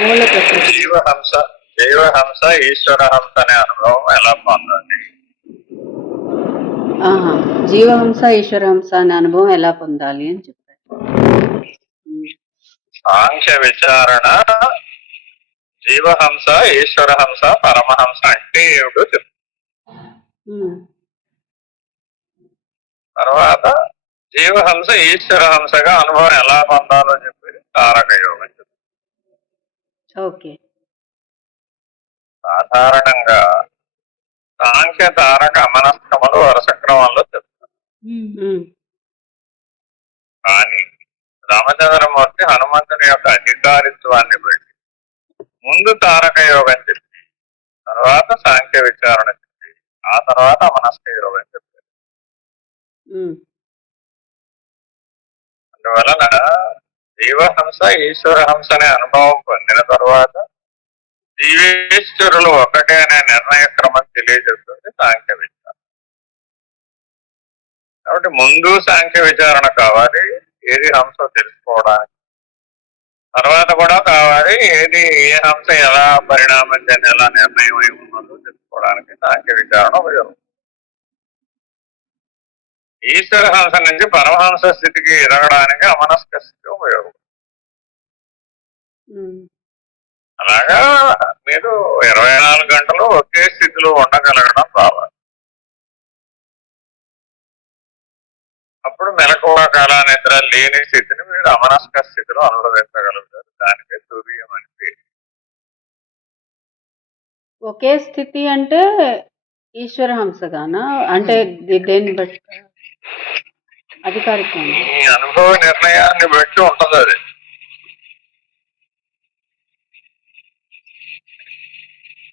మూల ప్రకృతి. జీవహంస జీవహంస ఈశ్వరహంస అనే అనుభవం ఎలా పొందాలి? ఆహా! జీవహంస, ఈశ్వరహంస అనే అనుభవం ఎలా పొందాలి అని చెప్పారు. సాంఖ్య విచారణ జీవహంస ఈశ్వరహంస పరమహంస అంటే ఏమిటో చెప్తారు. తర్వాత జీవహంస ఈశ్వరహంసగా అనుభవం ఎలా పొందాలో చెప్పి తారక యోగం చెప్తారు. ఓకే. సాధారణంగా సాంఖ్య తారక అమనస్కములు వరుస క్రమంలో చెప్తారు. కానీ రామచంద్రమూర్తి హనుమంతుని యొక్క అధికారిత్వాన్ని బట్టి ముందు తారక యోగం చెప్పి తర్వాత సాంఖ్య విచారణ చెప్పి ఆ తర్వాత అమనస్క యోగం చెప్పారు. అందువలన జీవహంస ఈశ్వరహంస అనే అనుభవం పొందిన తర్వాత జీవేశ్వరులు ఒకటే అనే నిర్ణయ క్రమం తెలియజేస్తుంది సాంఖ్య విచారణ. కాబట్టి ముందు సాంఖ్య విచారణ కావాలి ఏది హంస తెలుసుకోవడానికి, తర్వాత కూడా కావాలి ఏది ఏ హంస ఎలా పరిణామం చెంది ఎలా నిర్ణయం అయి ఉన్నదో తెలుసుకోవడానికి సాంఖ్య విచారణ ఉపయోగం. ఈశ్వర హంస నుంచి పరమహంస స్థితికి ఎదగడానికి అమనస్క స్థితి ఉపయోగం. అలాగా మీరు 24 గంటలు ఒకే స్థితిలో ఉండగలగడం రావాలి. అప్పుడు మెలకువ కాల నిద్ర లేని స్థితిని మీరు అమనస్క స్థితిలో అనుభవించగలుగుతారు. దానికే తుర్యం అని పేరు. ఒకే స్థితి అంటే ఈశ్వర హంసగానా? అంటే దేన్ని బట్టి? అధికారికం. మీ అనుభవ నిర్ణయాన్ని బట్టి ఉంటుంది అది.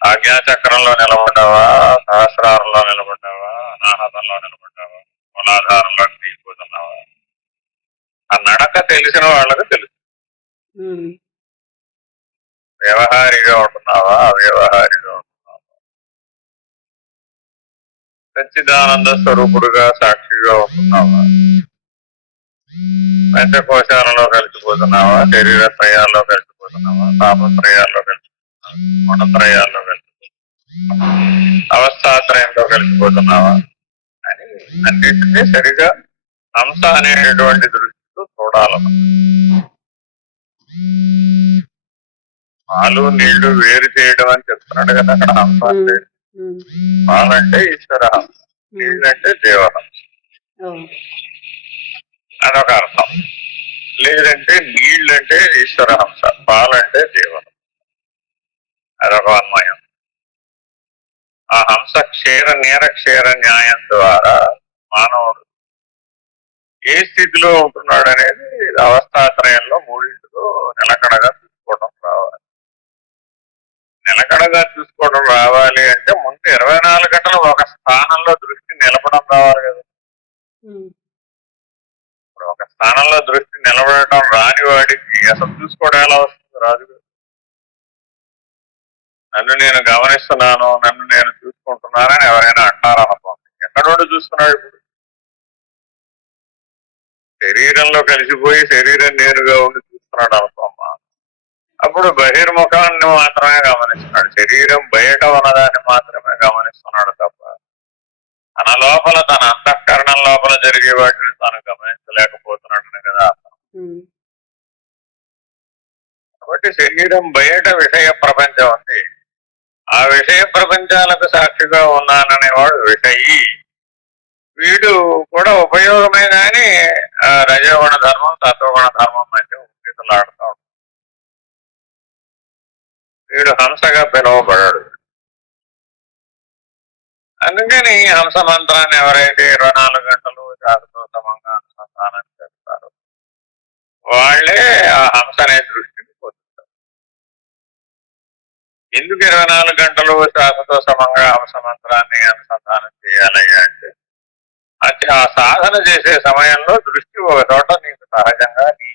ఆజ్ఞాచక్రంలో నిలబడ్డావా, సహస్రారంలో నిలబడ్డావా, అనాహతంలో నిలబడ్డావా, మూలాధారంలో దిగిపోతున్నావా, ఆ నడక తెలిసిన వాళ్ళకి తెలుసు. వ్యవహారిగా ఉంటున్నావా, అవ్యవహారిగా ఉంటున్నావా, సచ్చిదానంద స్వరూపుడుగా సాక్షిగా ఉంటున్నావా, పంచకోశాలలో కలిసిపోతున్నావా, శరీర త్రయాల్లో కలిసిపోతున్నావా, తాపత్రయాల్లో కలిసిపోతున్నావా, గుణత్రయాల్లో కలిసిపోతున్నావా, అవస్థాత్రయంలో కలిసిపోతున్నావా అని అన్నింటినీ సరిగా హంస అనేటటువంటి దృష్టితో చూడాలన్న. పాలు నీళ్లు వేరు చేయడం అని చెప్తున్నాడు కదా అక్కడ. హంస అంటే పాలంటే ఈశ్వర హంస, నీళ్ళంటే జీవహంస, అదొక అర్థం. లేదంటే నీళ్ళంటే ఈశ్వర హంస, పాలంటే జీవహంస, అదొక అన్వయం. ఆ హంస క్షీర నీరక్షీర న్యాయం ద్వారా మానవుడు ఏ స్థితిలో ఉంటున్నాడు అనేది అవస్థాత్రయంలో మూడింటిలో నిలకడగా చూసుకోవడం రావాలి. నిలకడగా చూసుకోవడం రావాలి అంటే ముందు 24 గంటలు ఒక స్థానంలో దృష్టి నిలపడం రావాలి కదా. ఇప్పుడు ఒక స్థానంలో దృష్టి నిలబడటం రాని వాడికి అసలు చూసుకోవడం ఎలా వస్తుంది? రాదు. నన్ను నేను గమనిస్తున్నాను, నన్ను నేను చూసుకుంటున్నానని ఎవరైనా అంటారనుకోండి, ఎక్కడోడు చూస్తున్నాడు? ఇప్పుడు శరీరంలో కలిసిపోయి శరీరం నేరుగా ఉండి చూస్తున్నాడు అనుకోమ్మా, అప్పుడు బహిర్ముఖాన్ని మాత్రమే గమనిస్తున్నాడు, శరీరం బయట ఉన్నదాన్ని మాత్రమే గమనిస్తున్నాడు తప్ప తన లోపల, తన అంతఃకరణం లోపల జరిగే వాటిని తాను గమనించలేకపోతున్నాడు కదా. కాబట్టి శరీరం బయట విషయ ప్రపంచం ఉంది, ఆ విషయ ప్రపంచాలకు సాక్షిగా ఉన్నాననేవాడు విషయి. వీడు కూడా ఉపయోగమే కానీ రజోగుణ ధర్మం సత్వగుణ ధర్మం మధ్య ఉపయోగలాడుతూ ఉంటాడు. వీడు హంసగా పిలువబడాడు. అందుకని హంస మంత్రాన్ని ఎవరైతే 24 గంటలు జాతతో సమంగా అనుసంధానం చేస్తారో వాళ్లే ఆ హంస అనే దృష్టిని పొందుతారు. ఎందుకు 24 గంటలు శ్వాసతో సమంగా హంస మంత్రాన్ని అనుసంధానం చేయాలి అంటే ఆ సాధన చేసే సమయంలో దృష్టి ఒక చోట నీకు సహజంగా నీ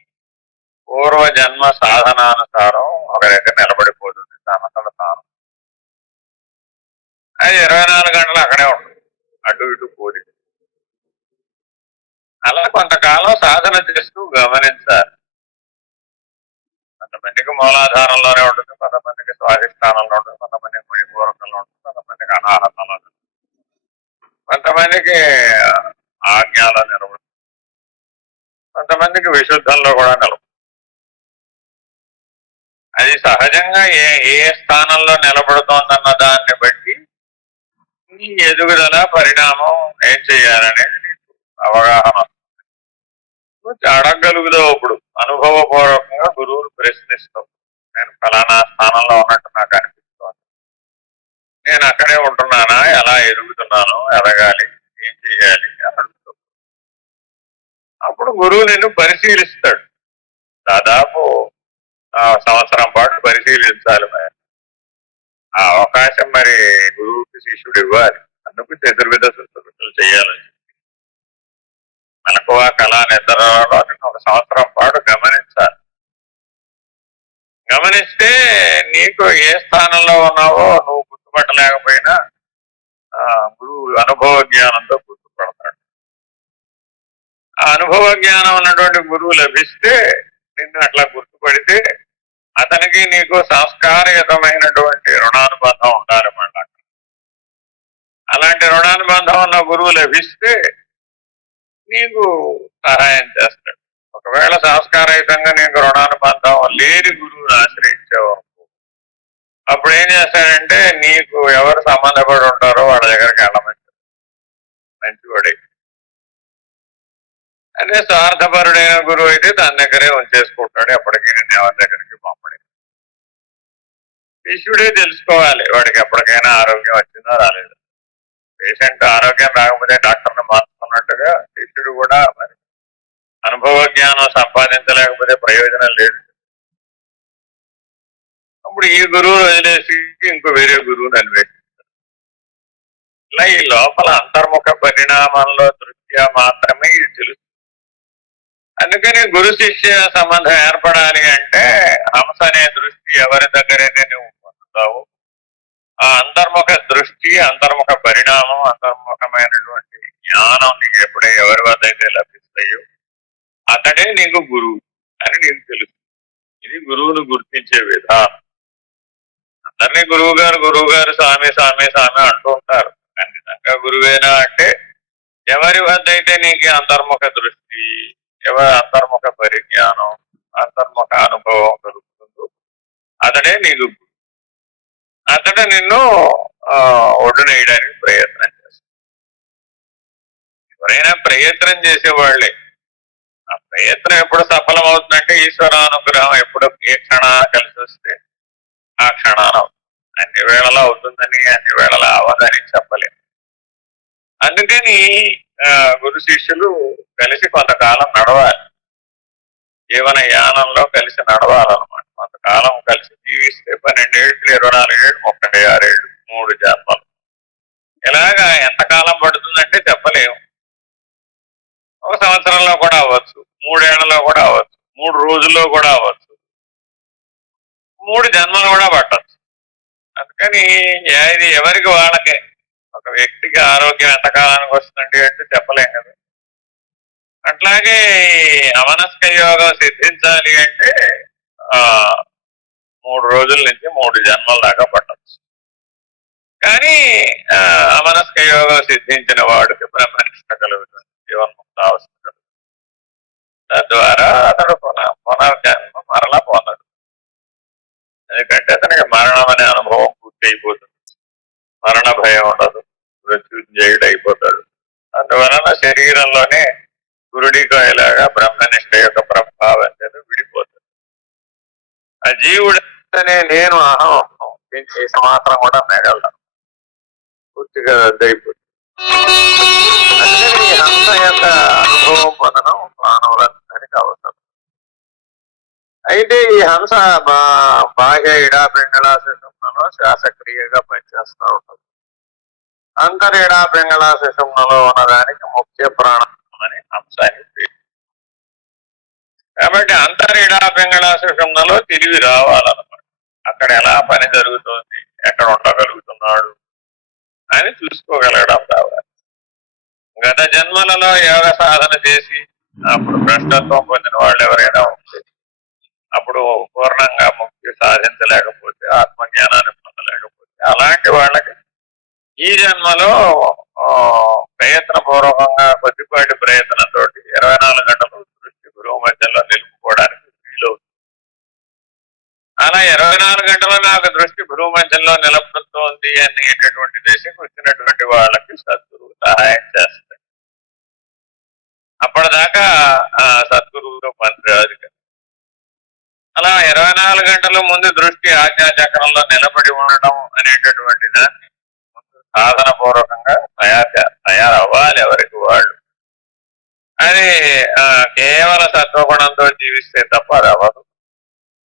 పూర్వజన్మ సాధనానుసారం ఒక దగ్గర నిలబడిపోతుంది తనంతట తాను. అది 24 గంటలు అక్కడే ఉంటుంది, అటు ఇటు పోలి. అలా కొంతకాలం సాధన చేస్తూ గమనించాలి. కొంతమందికి కొంతమందికి మూలాధారంలోనే ఉంటుంది, కొంతమందికి స్వాధిష్టానంలో ఉంటుంది, కొంతమందికి మణిపూరకంలో ఉంటుంది, కొంతమందికి అనాహతంలో ఉంటుంది, కొంతమందికి ఆజ్ఞాలో నిలబడుతుంది, కొంతమందికి విశుద్ధంలో కూడా నిలబడుతుంది. అది సహజంగా ఏ ఏ స్థానంలో నిలబడుతోందన్న దాన్ని బట్టి నీ ఎదుగుదల పరిణామం ఏం చెయ్యాలనేది నీకు అవగాహన. నువ్వు అడగగలుగుతావు. ఇప్పుడు అనుభవపూర్వకంగా గురువును ప్రశ్నిస్తావు. నేను ఫలానా స్థానంలో ఉన్నట్టు నాకు అనిపిస్తోంది, నేను అక్కడే ఉంటున్నానా, ఎలా ఎదుగుతున్నాను, ఎదగాలి, ఏం చెయ్యాలి అని అడుగుతావు. అప్పుడు గురువు నిన్ను పరిశీలిస్తాడు. దాదాపు సంవత్సరం పాటు పరిశీలించాలి. మరి ఆ అవకాశం మరి గురువుకి శిష్యుడు ఇవ్వాలి. అందుకు చతుర్విధ శుశ్రూషలు చేయాలని మెలకువ కళ నిద్రలో ఒక సంవత్సరం పాటు గమనించాలి. గమనిస్తే నీకు ఏ స్థానంలో ఉన్నావో నువ్వు గుర్తుపట్టలేకపోయినా గురువు అనుభవ జ్ఞానంతో గుర్తుపడతాడు. ఆ అనుభవ జ్ఞానం ఉన్నటువంటి గురువు లభిస్తే నిన్ను అట్లా గుర్తుపడితే అతనికి నీకు సంస్కారయుతమైనటువంటి రుణానుబంధం ఉండాలన్నమాట. అలాంటి రుణానుబంధం ఉన్న గురువు లభిస్తే నీకు సహాయం చేస్తాడు. ఒకవేళ సంస్కారయుతంగా నీకు రుణానుబంధం లేని గురువుని ఆశ్రయించావు, అప్పుడు ఏం చేస్తాడంటే నీకు ఎవరు సంబంధపడి ఉంటారో వాళ్ళ దగ్గరికి వెళ్ళమని మంచివాడే. అదే స్వార్థపరుడైన గురువు అయితే తన దగ్గరే ఉంచేసుకుంటాడు, ఎప్పటికీ నేను ఎవరి దగ్గరికి పంపడి. శిష్యుడే తెలుసుకోవాలి వాడికి ఎప్పటికైనా ఆరోగ్యం వచ్చిందో రాలేదు. పేషెంట్ ఆరోగ్యం రాకపోతే డాక్టర్ని మార్చుకున్నట్టుగా శిష్యుడు కూడా మరి అనుభవ జ్ఞానం సంపాదించలేకపోతే ప్రయోజనం లేదు. అప్పుడు ఈ గురువును వదిలేసి ఇంకో వేరే గురువుని అన్వేషిస్తారు. ఇలా ఈ లోపల అంతర్ముఖ పరిణామంలో దృష్ట్యా మాత్రమే ఇది తెలుసు. అందుకని గురు శిష్య సంబంధం ఏర్పడాలి అంటే హంస అనే దృష్టి ఎవరి దగ్గరైతే నువ్వు పొందుతావు, ఆ అంతర్ముఖ దృష్టి, అంతర్ముఖ పరిణామం, అంతర్ముఖమైనటువంటి జ్ఞానం నీకు ఎప్పుడే ఎవరి వద్ద అయితే లభిస్తాయో అతడే నీకు గురువు అని నీకు తెలుసు. ఇది గురువును గుర్తించే విధానం. అందరినీ గురువు గారు స్వామి స్వామి స్వామి అంటూ ఉంటారు. ఖచ్చితంగా గురువేనా అంటే ఎవరి వద్ద అయితే నీకు అంతర్ముఖ దృష్టి, ఎవరి అంతర్ముఖ పరిజ్ఞానం, అంతర్ముఖ అనుభవం కలుగుతుందో అతడే నీకు గురువు. అతడు నిన్ను ఒడ్డునేయడానికి ప్రయత్నం చేస్తాడు. ఎవరైనా ప్రయత్నం చేసేవాళ్లే. ఆ ప్రయత్నం ఎప్పుడు సఫలం అవుతుందంటే ఈశ్వరానుగ్రహం ఎప్పుడు ఏ క్షణాన కలిసి వస్తే ఆ క్షణాన అన్ని వేళలా అవుతుందని అన్ని వేళలా అవదని చెప్పలేము. అందుకని గురు శిష్యులు కలిసి కొంతకాలం నడవాలి, జీవన యానంలో కలిసి నడవాలన్నమాట. కొంతకాలం కలిసి జీవిస్తే 12 ఏళ్ళు, 24 ఏళ్ళు, 36 ఏళ్ళు, 3 జన్మలు. ఇలాగా ఎంతకాలం పడుతుందంటే చెప్పలేము. ఒక సంవత్సరంలో కూడా అవ్వచ్చు, 3 ఏళ్లలో కూడా అవ్వచ్చు, 3 రోజుల్లో కూడా అవ్వచ్చు, 3 జన్మలు కూడా పట్టచ్చు. అందుకని ఇది ఎవరికి వాళ్ళకే. ఒక వ్యక్తికి ఆరోగ్యం ఎంతకాలానికి వస్తుందండి అంటే చెప్పలేం కదా. అట్లాగే అమనస్క యోగం సిద్ధించాలి అంటే 3 రోజుల నుంచి 3 జన్మల దాకా పట్టచ్చు. కానీ అమనస్క యోగం సిద్ధించిన వాడికి బ్రహ్మనిష్ట కలుగుతుంది, జీవన్ముక్త అవస్థ కలుగుతుంది. తద్వారా అతడు పునర్జన్మ మరలా పొందడు. ఎందుకంటే అతనికి మరణం అనే అనుభవం పూర్తి అయిపోతుంది, మరణ భయం ఉండదు, మృత్యుంజయుడు అయిపోతాడు. అందువలన శరీరంలోనే గురుడికాయలాగా బ్రహ్మనిష్ట యొక్క ప్రభావం చేత విడిపోతాడు. ఆ జీవుడనే నేను అహం చేసి మాత్రం కూడా మిగలదు, పూర్తిగా రద్దయిపోతుంది. అందుకని హంస యొక్క అనుభవం పొందడం మానవులందరికీ అవసరం. అయితే ఈ హంస బాహ్య ఇడా పింగళాశిశంలో శ్వాసక్రియగా పనిచేస్తూ ఉంటుంది. అంతరిడా పింగళాశిశంలో ఉన్నదానికి ముఖ్య ప్రాణం అని హంస అని పేరు. కాబట్టి అంతరిడా పింగళాశిశంలో తెలివి రావాలన్నమాట. అక్కడ ఎలా పని జరుగుతుంది, ఎక్కడ ఉండగలుగుతున్నాడు అని చూసుకోగలగడం రావాలి. గత జన్మలలో యోగ సాధన చేసి అప్పుడు భ్రష్టత్వం పొందిన వాళ్ళు ఎవరైనా ఉంటే అప్పుడు పూర్ణంగా ముక్తి సాధించలేకపోతే, ఆత్మజ్ఞానాన్ని పొందలేకపోతే అలాంటి వాళ్ళకి ఈ జన్మలో ప్రయత్నపూర్వకంగా కొద్దిపాటి ప్రయత్నంతో 24 గంటలు దృష్టి గురువు మధ్యలో నిలుపుకోవడానికి వీలవుతుంది. అలా 24 గంటలు నాకు దృష్టి గురువు మధ్యలో నిలబడుతోంది అనేటటువంటి దశకు వచ్చినటువంటి వాళ్ళకి సద్గురువు సహాయం చేస్తాయి. అప్పటిదాకా సద్గురువుతో పనిరాదు. అలా 24 గంటల ముందు దృష్టి ఆజ్ఞాచక్రంలో నిలబడి ఉండడం అనేటటువంటి దాన్ని సాధన పూర్వకంగా తయారవ్వాలి ఎవరికి వాళ్ళు. అది కేవల సత్వగుణంతో జీవిస్తే తప్ప అది అవ్వదు.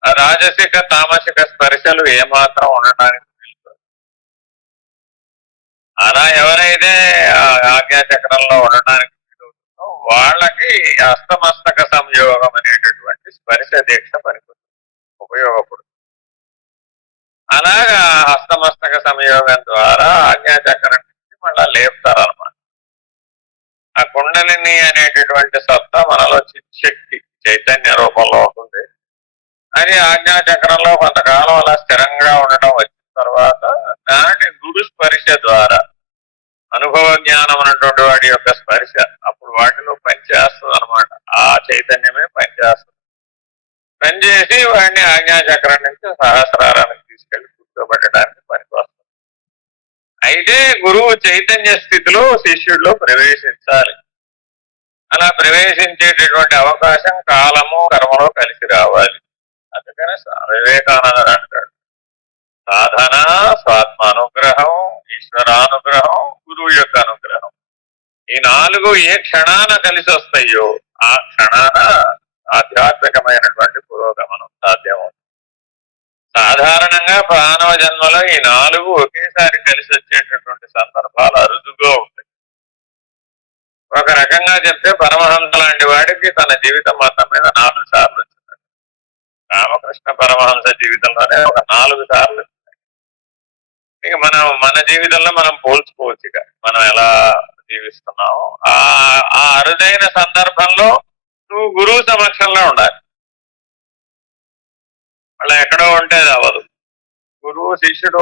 రాజసిక తామసిక స్పర్శలు ఏమాత్రం ఉండడానికి వీలుపడదు. అలా ఎవరైతే ఆజ్ఞాచక్రంలో ఉండడానికి వీలవుతుందో వాళ్ళకి అస్తమస్తక సంయోగం అనేటటువంటి స్పర్శ దీక్ష ఉపయోగపడుతుంది. అలాగా హస్తమస్తక సంయోగం ద్వారా ఆజ్ఞాచక్రం నుంచి మళ్ళా లేపుతారనమాట. ఆ కుండలిని అనేటటువంటి సత్తా మనలో చిత్శక్తి చైతన్య రూపంలో ఉంటుంది. అది ఆజ్ఞాచక్రంలో కొంతకాలం అలా స్థిరంగా ఉండటం వచ్చిన తర్వాత దాన్ని గురు స్పర్శ ద్వారా అనుభవ జ్ఞానం అన్నటువంటి వాడి యొక్క స్పర్శ అప్పుడు వాటిలో పనిచేస్తుంది అనమాట. ఆ చైతన్యమే పనిచేస్తుంది. పనిచేసి వాడిని ఆజ్ఞాచక్రం నుంచి సహస్రారానికి తీసుకెళ్లి కూర్చోబెట్టడానికి పనికొస్తుంది. అయితే గురువు చైతన్య స్థితిలో శిష్యుడిలో ప్రవేశించాలి. అలా ప్రవేశించేటటువంటి అవకాశం కాలము కర్మలో కలిసి రావాలి. అందుకని వివేకానంద అంటాడు, సాధన, స్వాత్మ అనుగ్రహం, ఈశ్వరానుగ్రహం, గురువు యొక్క అనుగ్రహం, ఈ 4 ఏ క్షణాన కలిసి వస్తాయో ఆ క్షణాన ఆధ్యాత్మికమైనటువంటి పురోగమనం సాధ్యమవుతుంది. సాధారణంగా మానవ జన్మలో ఈ 4 ఒకేసారి కలిసి వచ్చేటటువంటి సందర్భాలు అరుదుగా ఉంటాయి. ఒక రకంగా చెప్తే పరమహంస లాంటి వాడికి తన జీవితం మొత్తం మీద 4 సార్లు వచ్చింది. రామకృష్ణ పరమహంస జీవితంలోనే ఒక 4 సార్లు వచ్చింది. ఇక మన జీవితంలో మనం పోల్చుకోవచ్చు. ఇక మనం ఎలా జీవిస్తున్నాము ఆ అరుదైన సందర్భంలో నువ్వు గురువు సమక్షంలో ఉండాలి. మళ్ళీ ఎక్కడో ఉంటే అది అవ్వదు. గురువు శిష్యుడు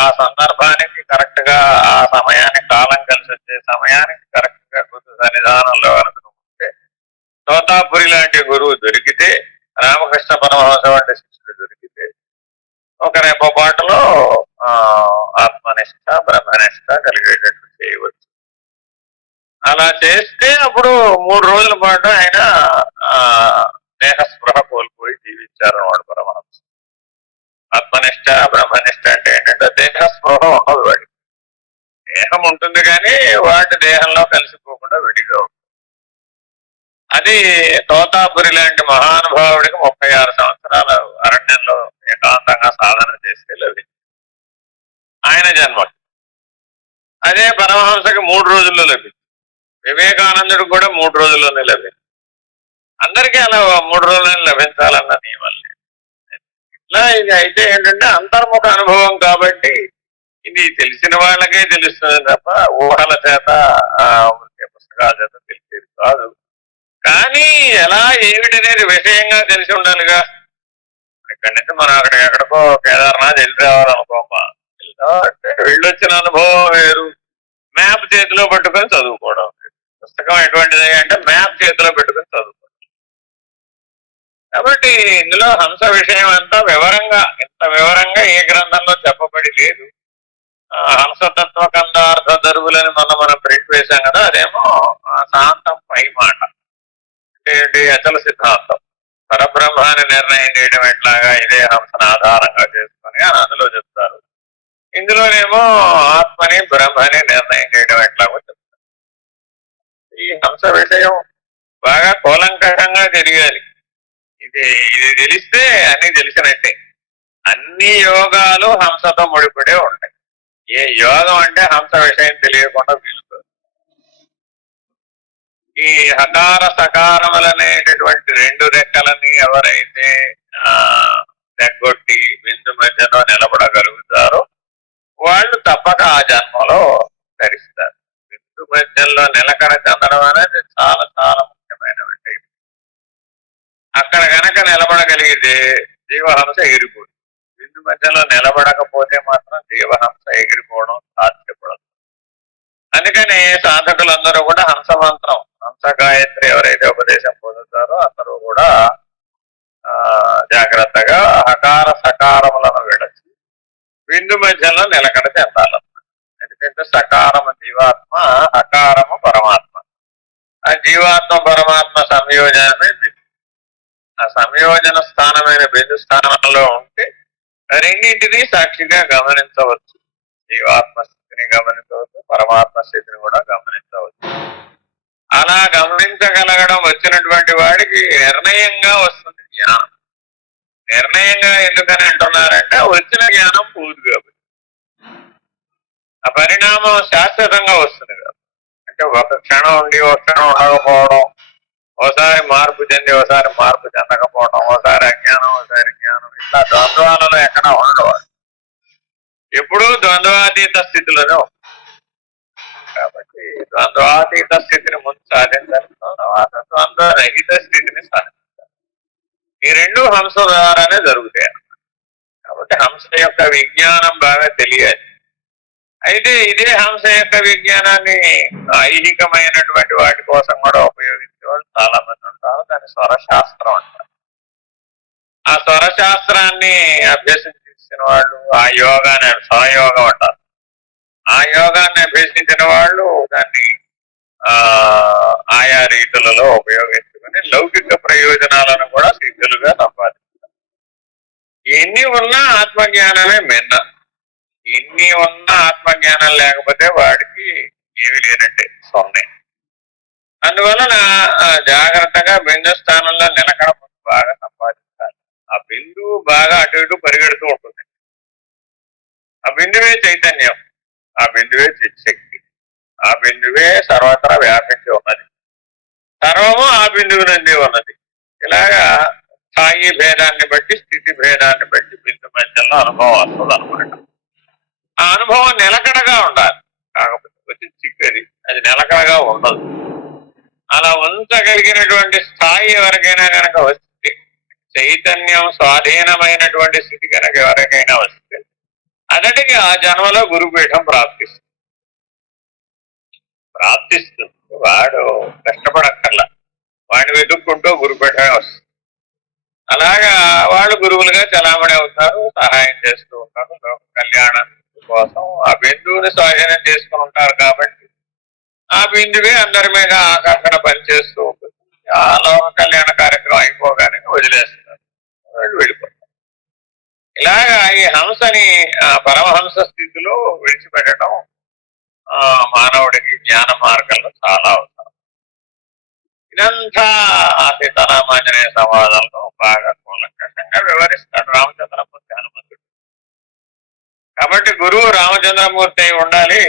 ఆ సందర్భానికి కరెక్ట్ గా ఆ సమయానికి కాలం కలిసి వచ్చే సమయానికి కరెక్ట్ గా గురు సన్నిధానంలో ఉంటే, తోతాపురి లాంటి గురువు దొరికితే, రామకృష్ణ పరమహంస వంటి శిష్యుడు దొరికితే ఒక రెప్పపాటులో ఆత్మనిష్ట బ్రహ్మనిష్ట కలిగేటట్టు చేయవచ్చు. అలా చేస్తే అప్పుడు 3 రోజుల పాటు ఆయన దేహస్పృహ కోల్పోయి జీవించారన్నమాట పరమహంస. ఆత్మనిష్ట బ్రహ్మనిష్ట అంటే ఏంటంటే దేహస్పృహ ఉండదు. వాడి దేహం ఉంటుంది కానీ వాటి దేహంలో కలిసిపోకుండా విడిగా ఉంటుంది. అది తోతాపురి లాంటి మహానుభావుడికి 36 సంవత్సరాల అరణ్యంలో ఏకాంతంగా సాధన చేస్తే లభించింది ఆయన జన్మ. అదే పరమహంసకి 3 రోజుల్లో లభించింది. వివేకానందుడికి కూడా 3 రోజుల్లోనే లభించింది. అందరికీ అలా 3 రోజుల్లోనే లభించాలన్న నియమం లేదు. ఇట్లా ఇది అయితే ఏంటంటే అంతర్ముఖ అనుభవం కాబట్టి ఇది తెలిసిన వాళ్ళకే తెలుస్తుంది తప్ప ఊహల చేత పుస్తకాల చేత తెలిసేది కాదు. కానీ ఎలా ఏమిటనేది విషయంగా తెలిసి ఉండాలిగా. ఇక్కడి నుంచి మనం ఎక్కడికో కేదార్నాథ్ వెళ్ళి రావాలనుకోమా, అంటే వెళ్ళొచ్చిన అనుభవం వేరు, మ్యాప్ చేతిలో పట్టుకొని చదువుకోవడం. పుస్తకం ఎటువంటిది అంటే మ్యాప్ చేతిలో పెట్టుకొని చదువుకోవడం. కాబట్టి ఇందులో హంస విషయం అంతా ఇంత వివరంగా ఏ గ్రంథంలో చెప్పబడి లేదు. హంసతత్వ కందార్థ దరువులని మనం ప్రింట్ వేశాం కదా, అదేమో శాంతం పై మాట అంటే అచల సిద్ధాంతం, పరబ్రహ్మాన్ని నిర్ణయం చేయడం ఎట్లాగా ఇదే హంసను ఆధారంగా చేసుకుని అని అందులో చెప్తారు. ఇందులోనేమో ఆత్మని బ్రహ్మని నిర్ణయం చేయడం ఎట్లాగో చెప్తారు. ఈ హంస విషయం బాగా కూలంకషంగా తెలియాలి. ఇది తెలిస్తే అన్ని తెలిసినట్టే. అన్ని యోగాలు హంసతో ముడిపడే ఉంటాయి. ఏ యోగం అంటే హంస విషయం తెలియకుండా వీలుతుంది. ఈ హకార సకారములనేటటువంటి 2 రెక్కలని ఎవరైతే తెగొట్టి బిందు మధ్యలో నిలబడగలుగుతారో వాళ్ళు తప్పక ఆ జన్మలో ధరిస్తారు. బిందు మధ్యలో నిలకడ చెందడం అనేది చాలా చాలా ముఖ్యమైనటువంటి. అక్కడ కనుక నిలబడగలిగి అయితే జీవహంస ఎగిరిపోతుంది. బిందు మధ్యలో నిలబడకపోతే మాత్రం జీవహంస ఎగిరిపోవడం సాధ్యపడదు. అందుకని సాధకులందరూ కూడా హంస మంత్రం, హంస గాయత్రి ఎవరైతే ఉపదేశం పొందుతారో అందరూ కూడా జాగ్రత్తగా హకార సకారములను విడచి బిందు మధ్యలో నిలకడ చెందాలన్నమాట. ఎందుకంటే సకారము జీవాత్మ, హకారము పరమాత్మ. ఆ జీవాత్మ పరమాత్మ సంయోజనమే బిందు. ఆ సంయోజన స్థానమైన బిందు స్థానంలో ఉంటే రెండింటినీ సాక్షిగా గమనించవచ్చు. జీవాత్మ స్థితిని గమనించవచ్చు, పరమాత్మ స్థితిని కూడా గమనించవచ్చు. అలా గమనించగలగడం వచ్చినటువంటి వాడికి నిర్ణయంగా వస్తుంది జ్ఞానం. నిర్ణయంగా ఎందుకని అంటున్నారంటే వచ్చిన జ్ఞానం పూర్తి కాబట్టి, ఆ పరిణామం శాశ్వతంగా వస్తుంది కాబట్టి. అంటే ఒక క్షణం ఉండి ఒక క్షణం ఉండకపోవడం, ఒకసారి మార్పు చెంది ఒకసారి మార్పు చెందకపోవడం, ఒకసారి అజ్ఞానం ఒకసారి జ్ఞానం, ఇట్లా ద్వంద్వాలలో ఎక్కడ ఉండవు. ఎప్పుడూ ద్వంద్వాతీత స్థితిలోనే ఉంటుంది. కాబట్టి ద్వంద్వాతీత స్థితిని ముందు సాధించాలి, తర్వాత ద్వంద్వ రహిత స్థితిని సాధించాలి. ఈ రెండు హంస ద్వారానే జరుగుతాయి అన్నమాట. కాబట్టి హంస యొక్క విజ్ఞానం బాగా తెలియాలి. అయితే ఇదే హంస యొక్క విజ్ఞానాన్ని ఐహికమైనటువంటి వాటి కోసం కూడా ఉపయోగించే వాళ్ళు చాలా మంది ఉంటారు. దాన్ని స్వరశాస్త్రం అంటారు. ఆ స్వరశాస్త్రాన్ని అభ్యసించిన వాళ్ళు ఆ యోగాన్ని స్వరయోగం అంటారు. ఆ యోగాన్ని అభ్యసించిన వాళ్ళు దాన్ని ఆయా రీతులలో ఉపయోగించుకుని లౌకిక ప్రయోజనాలను కూడా సిద్ధులుగా సంపాదిస్తారు. ఎన్ని ఉన్నా ఆత్మజ్ఞానమే మిన్న. ఎన్ని ఉన్నా ఆత్మజ్ఞానం లేకపోతే వాడికి ఏమి లేనట్టే, సొన్నే. అందువలన జాగ్రత్తగా బిందు స్థానంలో నిలకడ బాగా సంపాదించాలి. ఆ బిందువు బాగా అటు ఇటు పరిగెడుతూ ఉంటుంది. ఆ బిందువే చైతన్యం, ఆ బిందువే శక్తి, ఆ బిందువే సర్వత్రా వ్యాపించి ఉన్నది. సర్వము ఆ బిందువు నుండి ఉన్నది. ఇలాగా స్థాయి భేదాన్ని బట్టి, స్థితి భేదాన్ని బట్టి బిందు మధ్యలో అనుభవం వస్తుంది అనమాట. ఆ అనుభవం నిలకడగా ఉండాలి. కాకపోతే వచ్చి చిక్కది, అది నిలకడగా ఉండదు. అలా ఉంచగలిగినటువంటి స్థాయి ఎవరికైనా కనుక వస్తే, చైతన్యం స్వాధీనమైనటువంటి స్థితి కనుక ఎవరికైనా వస్తే అతడికి ఆ జన్మలో గురుపీఠం ప్రాప్తిస్తుంది. వాడు కష్టపడక్కర్లా, వాడిని వెతుక్కుంటూ గురుపీఠమే వస్తుంది. అలాగా వాళ్ళు గురువులుగా చలామణి అవుతారు, సహాయం చేస్తూ ఉంటారు. లోక కళ్యాణం కోసం ఆ బిందువుని స్వాధీనం చేసుకుని ఉంటారు. కాబట్టి ఆ బిందువే అందరి మీద ఆకర్షణ పనిచేస్తూ ఉంటుంది. ఆ లోక కళ్యాణ కార్యక్రమం అయిపోగానే వదిలేస్తారు, వాళ్ళు వెళ్ళిపోతారు. ఇలాగా ఈ హంసని పరమహంస స్థితిలో విడిచిపెట్టడం మానవుడికి జ్ఞాన మార్గంలో చాలా అవసరం. ఇదంతా సీతారామాంజనేయ సంవాదంలో బాగా కూలంకషంగా వివరిస్తాడు రామచంద్రమూర్తి హనుమంతుడు. కాబట్టి గురువు రామచంద్రమూర్తి అయి ఉండాలి,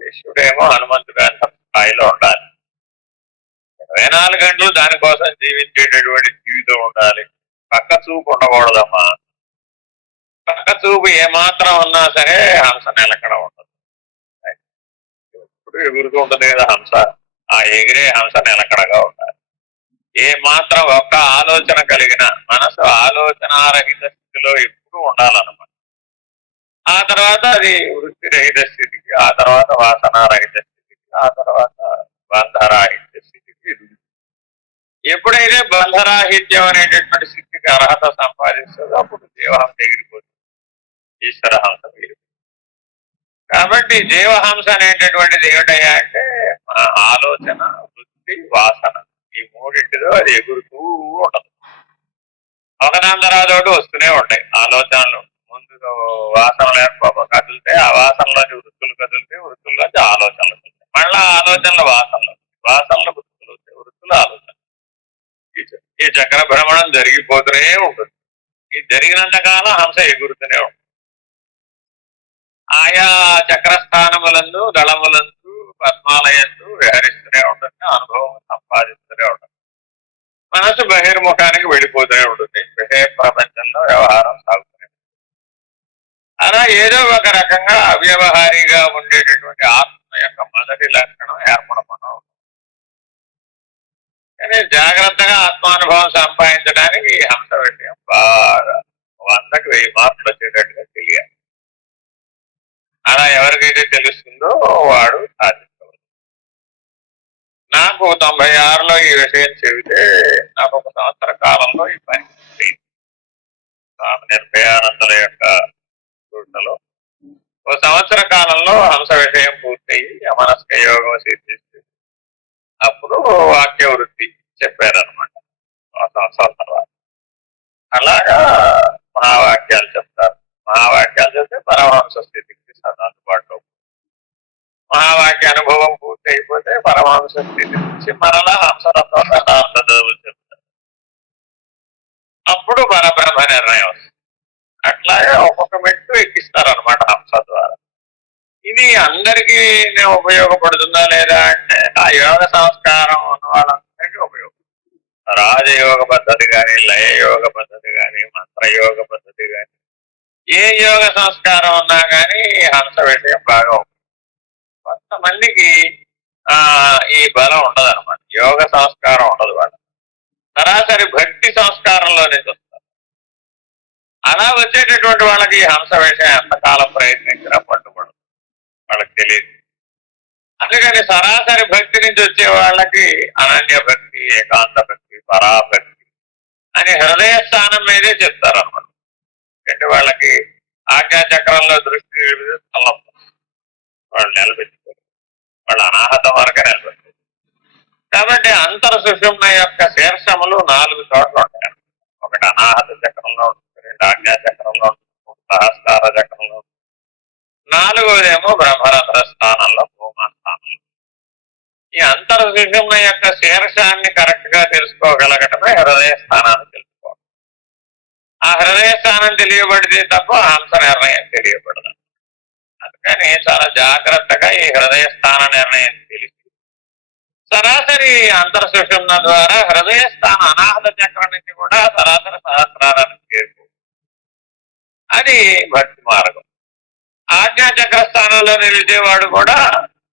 శిష్యుడేమో హనుమంతుడు అంత స్థాయిలో ఉండాలి. 24 గంటలు దానికోసం జీవించేటటువంటి జీవితం ఉండాలి. పక్క చూపు ఉండకూడదమ్మా. పక్క చూపు ఏమాత్రం ఉన్నా సరే హంస నిలకడ ఉండదు. ఇప్పుడు ఎగురుతూ ఉంటుంది కదా హంస, ఆ ఎగిరే హంస నిలకడగా ఉండాలి. ఏ మాత్రం ఒక్క ఆలోచన కలిగిన మనసు ఆలోచనారహిత స్థితిలో ఎప్పుడు ఉండాలన్నమాట. ఆ తర్వాత అది వృత్తిరహిత స్థితికి, ఆ తర్వాత వాసనారహిత స్థితికి, ఆ తర్వాత బంధరాహిత స్థితికి ఎదుగుతుంది. ఎప్పుడైతే బంధరాహిత్యం అనేటటువంటి స్థితికి అర్హత సంపాదిస్తుందో అప్పుడు జీవహంస ఎగిరిపోతుంది, ఈశ్వరహంస ఎగిరిపోతుంది. కాబట్టి జీవహంస అనేటటువంటిది ఏమిటయ్యా అంటే ఆలోచన, వృత్తి, వాసన, ఈ మూడింటిలో అది ఎగురుతూ ఉండదు. ఒకదాని తర్వాత ఒకటి వస్తూనే ఉంటాయి ఆలోచనలు. ముందు వాసనలు కదిలితే ఆ వాసనలోంచి వృత్తులు కదిలితే వృత్తుల్లోంచి ఆలోచనలు కదులుతాయి. మళ్ళా ఆలోచనలు వాసనలు, వాసనలు వృత్తులు వస్తాయి, వృత్తులు ఆలోచన. ఈ చక్ర భ్రమణం జరిగిపోతూనే ఉంటుంది. ఈ జరిగినంత కాలం హంస ఎగురుతూనే ఉంటుంది. ఆయా చక్రస్థానములందు, దళములందు, పద్మాలయందు విహరిస్తూనే ఉంటుంది, అనుభవం సంపాదిస్తూనే ఉంటుంది. మనసు బహిర్ముఖానికి వెళ్ళిపోతూనే ఉంటుంది. విషయ ప్రపంచంలో వ్యవహారం సాగుతూనే ఉంటుంది. అలా ఏదో ఒక రకంగా అవ్యవహారిగా ఉండేటటువంటి ఆత్మ యొక్క మొదటి లక్షణం ఏర్పడకుండా ఉంటుంది. కానీ జాగ్రత్తగా ఆత్మానుభవం సంపాదించడానికి ఈ హంస విషయం బాగా 100కి 1000 మార్కులు వచ్చేటట్టుగా తెలియాలి. అలా ఎవరికైతే తెలుస్తుందో వాడు సాధించవచ్చు. నాకు 96లో ఈ విషయం చెబితే నాకు 1 సంవత్సర కాలంలో ఈ పని పూర్తయింది. స్వామి నిర్భయానందుల యొక్క సూచనలో 1 సంవత్సర కాలంలో హంస విషయం పూర్తయి అమనస్క యోగం సిద్ధిస్తుంది. అప్పుడు వాక్య వృత్తి చెప్పారనమాట 1 సంవత్సరాల తర్వాత. అలాగా మహావాక్యాలు చెప్తారు. మహావాక్యాలు చెప్తే పరమహంస స్థితికి అందుబాటులో. మహావాక్య అనుభవం పూర్తి అయిపోతే పరమహంస స్థితి నుంచి మరలా హంసలతో చెప్తారు. అప్పుడు పరబ్రహ్మ నిర్ణయం వస్తుంది. అట్లాగే ఒక్కొక్క మెట్టు ఎక్కిస్తారనమాట హంస ద్వారా. ఇది అందరికీ ఉపయోగపడుతుందా లేదా అంటే ఆ యోగ సంస్కారం ఉన్న వాళ్ళందరికీ ఉపయోగం. రాజయోగ పద్ధతి కానీ, లయయోగ పద్ధతి కానీ, మంత్రయోగ పద్ధతి కానీ, ఏ యోగ సంస్కారం ఉన్నా కానీ హంస విషయం బాగా ఉంటుంది. కొంతమందికి ఈ బలం ఉండదు అనమాట. యోగ సంస్కారం ఉండదు వాళ్ళు. సరాసరి భక్తి సంస్కారంలో నుంచి వస్తారు. అలా వచ్చేటటువంటి వాళ్ళకి ఈ హంస విషయం ఎంతకాలం ప్రయత్నించినా పట్టుబడదు, వాళ్ళకి తెలియదు. అందుకని సరాసరి భక్తి నుంచి వచ్చే వాళ్ళకి అనన్య భక్తి, ఏకాంత భక్తి, పరాభక్తి అని హృదయ స్థానం మీదే చెప్తారు అన్నమాట. అంటే వాళ్ళకి ఆజ్ఞాచక్రంలో దృష్టి తలపు వాళ్ళు నిలబెట్టుకోరు, వాళ్ళు అనాహత వరకు నిలబెట్టుకోరు. కాబట్టి అంతర సుషుమ్న యొక్క శీర్షములు 4 చోట్ల ఉంటాయి. ఒకటి అనాహత చక్రంలో ఉంటుంది, 2 ఆజ్ఞాచక్రంలో ఉంటుంది, 3 సహస్రార చక్రంలో ఉంటుంది, 4వదేమో బ్రహ్మరంధ్ర స్థానంలో, భూమా స్థానంలో. ఈ అంతర సుషుమ్న యొక్క శీర్షాన్ని కరెక్ట్ గా తెలుసుకోగలగటమే హృదయ స్థానాన్ని తెలుసుకోవాలి. ఆ హృదయ స్థానం తెలియబడితే తప్ప హంస నిర్ణయం తెలియబడదు. అందుకని చాలా జాగ్రత్తగా ఈ హృదయ స్థాన నిర్ణయం తెలిసి సరాసరి అంతర సుషుమ్న ద్వారా హృదయ స్థాన అనాహత చక్రం నుంచి కూడా సరాసరి సహస్రారానికి చేరుకో. అది భక్తి మార్గం. ఆజ్ఞాచక్ర స్థానంలో నిలిచేవాడు కూడా